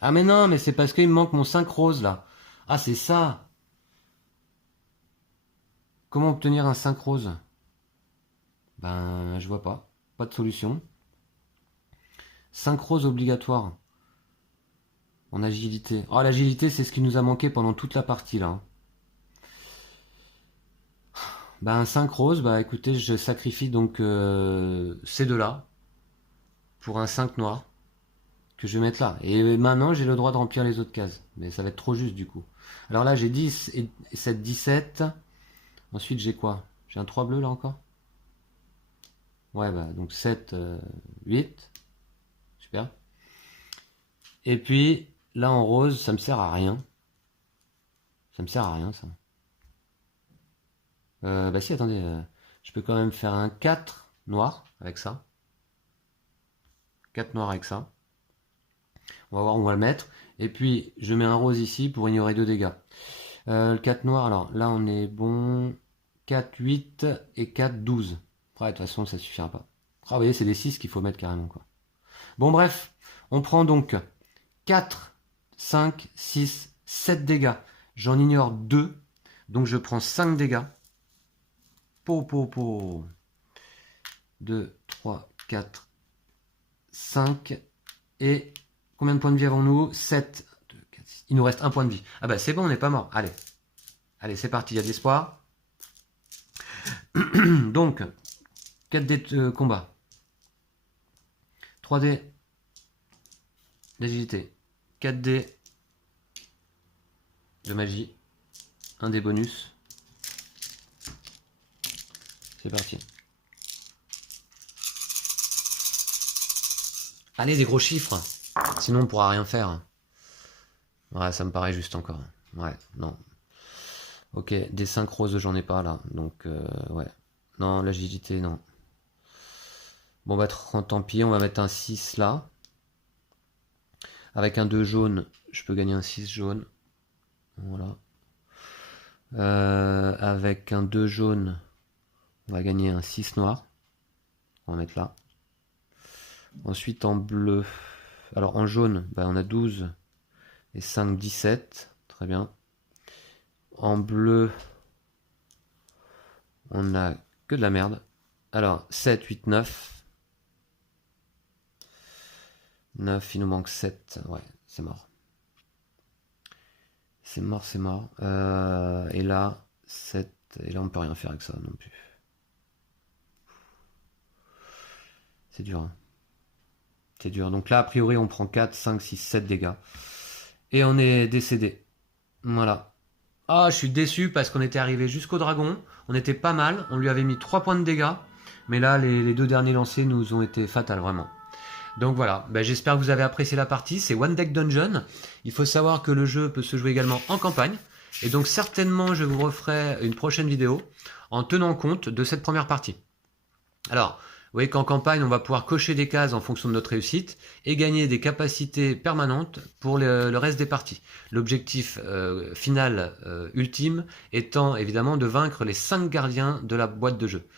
Ah mais non, mais c'est parce qu'il me manque mon 5 rose, là. Ah, c'est ça. Comment obtenir un 5 rose? Ben, je vois pas. Pas de solution. 5 roses obligatoire. En agilité. Oh, l'agilité, c'est ce qui nous a manqué pendant toute la partie, là. Ben, 5 roses, bah écoutez, je sacrifie donc ces deux-là pour un 5 noir que je vais mettre là. Et maintenant, j'ai le droit de remplir les autres cases. Mais ça va être trop juste, du coup. Alors là, j'ai 10 et 7, 17. Ensuite, j'ai quoi? J'ai un 3 bleu, là, encore? Ouais, bah, donc 7, 8. Super. Et puis, là, en rose, ça me sert à rien. Ça me sert à rien, ça. Bah si, attendez. Je peux quand même faire un 4 noir avec ça. 4 noirs avec ça. On va voir, on va le mettre. Et puis, je mets un rose ici pour ignorer 2 dégâts. Le 4 noir, alors là, on est bon. 4, 8 et 4, 12. Ouais, de toute façon, ça suffira pas. Ah, vous voyez, c'est des 6 qu'il faut mettre carrément, quoi. Bon, bref. On prend donc 4, 5, 6, 7 dégâts. J'en ignore 2. Donc, je prends 5 dégâts. 2, 3, 4, 5. Et combien de points de vie avons-nous? 7. 2, 4, 6. Il nous reste un point de vie. Ah bah c'est bon, on n'est pas mort. Allez. Allez, c'est parti, il y a de l'espoir. Donc, 4 dés de combat. 3 dés d'agilité. 4 dés de magie. 1 dé bonus. C'est parti. Allez, des gros chiffres. Sinon, on pourra rien faire. Ouais, ça me paraît juste encore. Ouais, non. Ok, des 5 roses, j'en ai pas là. Donc, ouais. Non, l'agilité, non. Bon, bah, tant pis, on va mettre un 6 là. Avec un 2 jaune, je peux gagner un 6 jaune. Voilà. Avec un 2 jaune, on va gagner un 6 noir. On va mettre là. Ensuite, en bleu. Alors, en jaune, bah, on a 12 et 5, 17. Très bien. En bleu, on a que de la merde. Alors, 7, 8, 9. 9, il nous manque 7. Ouais, c'est mort. C'est mort, c'est mort. Et là, 7. Et là, on peut rien faire avec ça non plus. C'est dur, hein. C'est dur. Donc là, a priori, on prend 4, 5, 6, 7 dégâts. Et on est décédé. Voilà. Ah, je suis déçu parce qu'on était arrivé jusqu'au dragon. On était pas mal. On lui avait mis 3 points de dégâts. Mais là, les 2 derniers lancers nous ont été fatals, vraiment. Donc voilà, j'espère que vous avez apprécié la partie, c'est One Deck Dungeon. Il faut savoir que le jeu peut se jouer également en campagne. Et donc certainement je vous referai une prochaine vidéo en tenant compte de cette première partie. Alors, vous voyez qu'en campagne, on va pouvoir cocher des cases en fonction de notre réussite et gagner des capacités permanentes pour le reste des parties. L'objectif final ultime étant évidemment de vaincre les 5 gardiens de la boîte de jeu.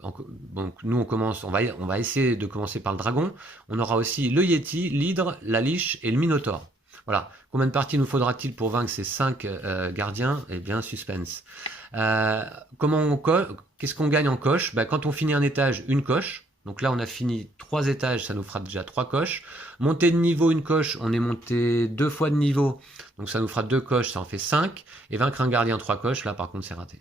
Donc nous on va essayer de commencer par le dragon. On aura aussi le Yeti, l'hydre, la liche et le Minotaure. Voilà. Combien de parties nous faudra-t-il pour vaincre ces 5 gardiens? Eh bien, suspense. Qu'est-ce qu'on gagne en coche? Quand on finit un étage, une coche. Donc là, on a fini 3 étages, ça nous fera déjà 3 coches. Monter de niveau, une coche, on est monté 2 fois de niveau, donc ça nous fera 2 coches, ça en fait 5. Et vaincre un gardien 3 coches, là par contre c'est raté.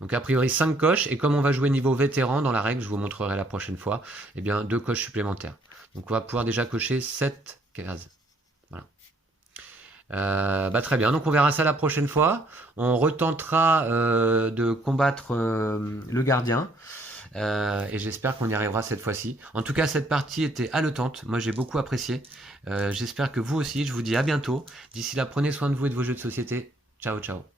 Donc a priori 5 coches, et comme on va jouer niveau vétéran dans la règle, je vous montrerai la prochaine fois, eh bien 2 coches supplémentaires. Donc on va pouvoir déjà cocher 7 cases. Voilà. Très bien, donc on verra ça la prochaine fois. On retentera de combattre le gardien. Et j'espère qu'on y arrivera cette fois-ci. En tout cas, cette partie était haletante. Moi, j'ai beaucoup apprécié. J'espère que vous aussi. Je vous dis à bientôt. D'ici là, prenez soin de vous et de vos jeux de société. Ciao, ciao.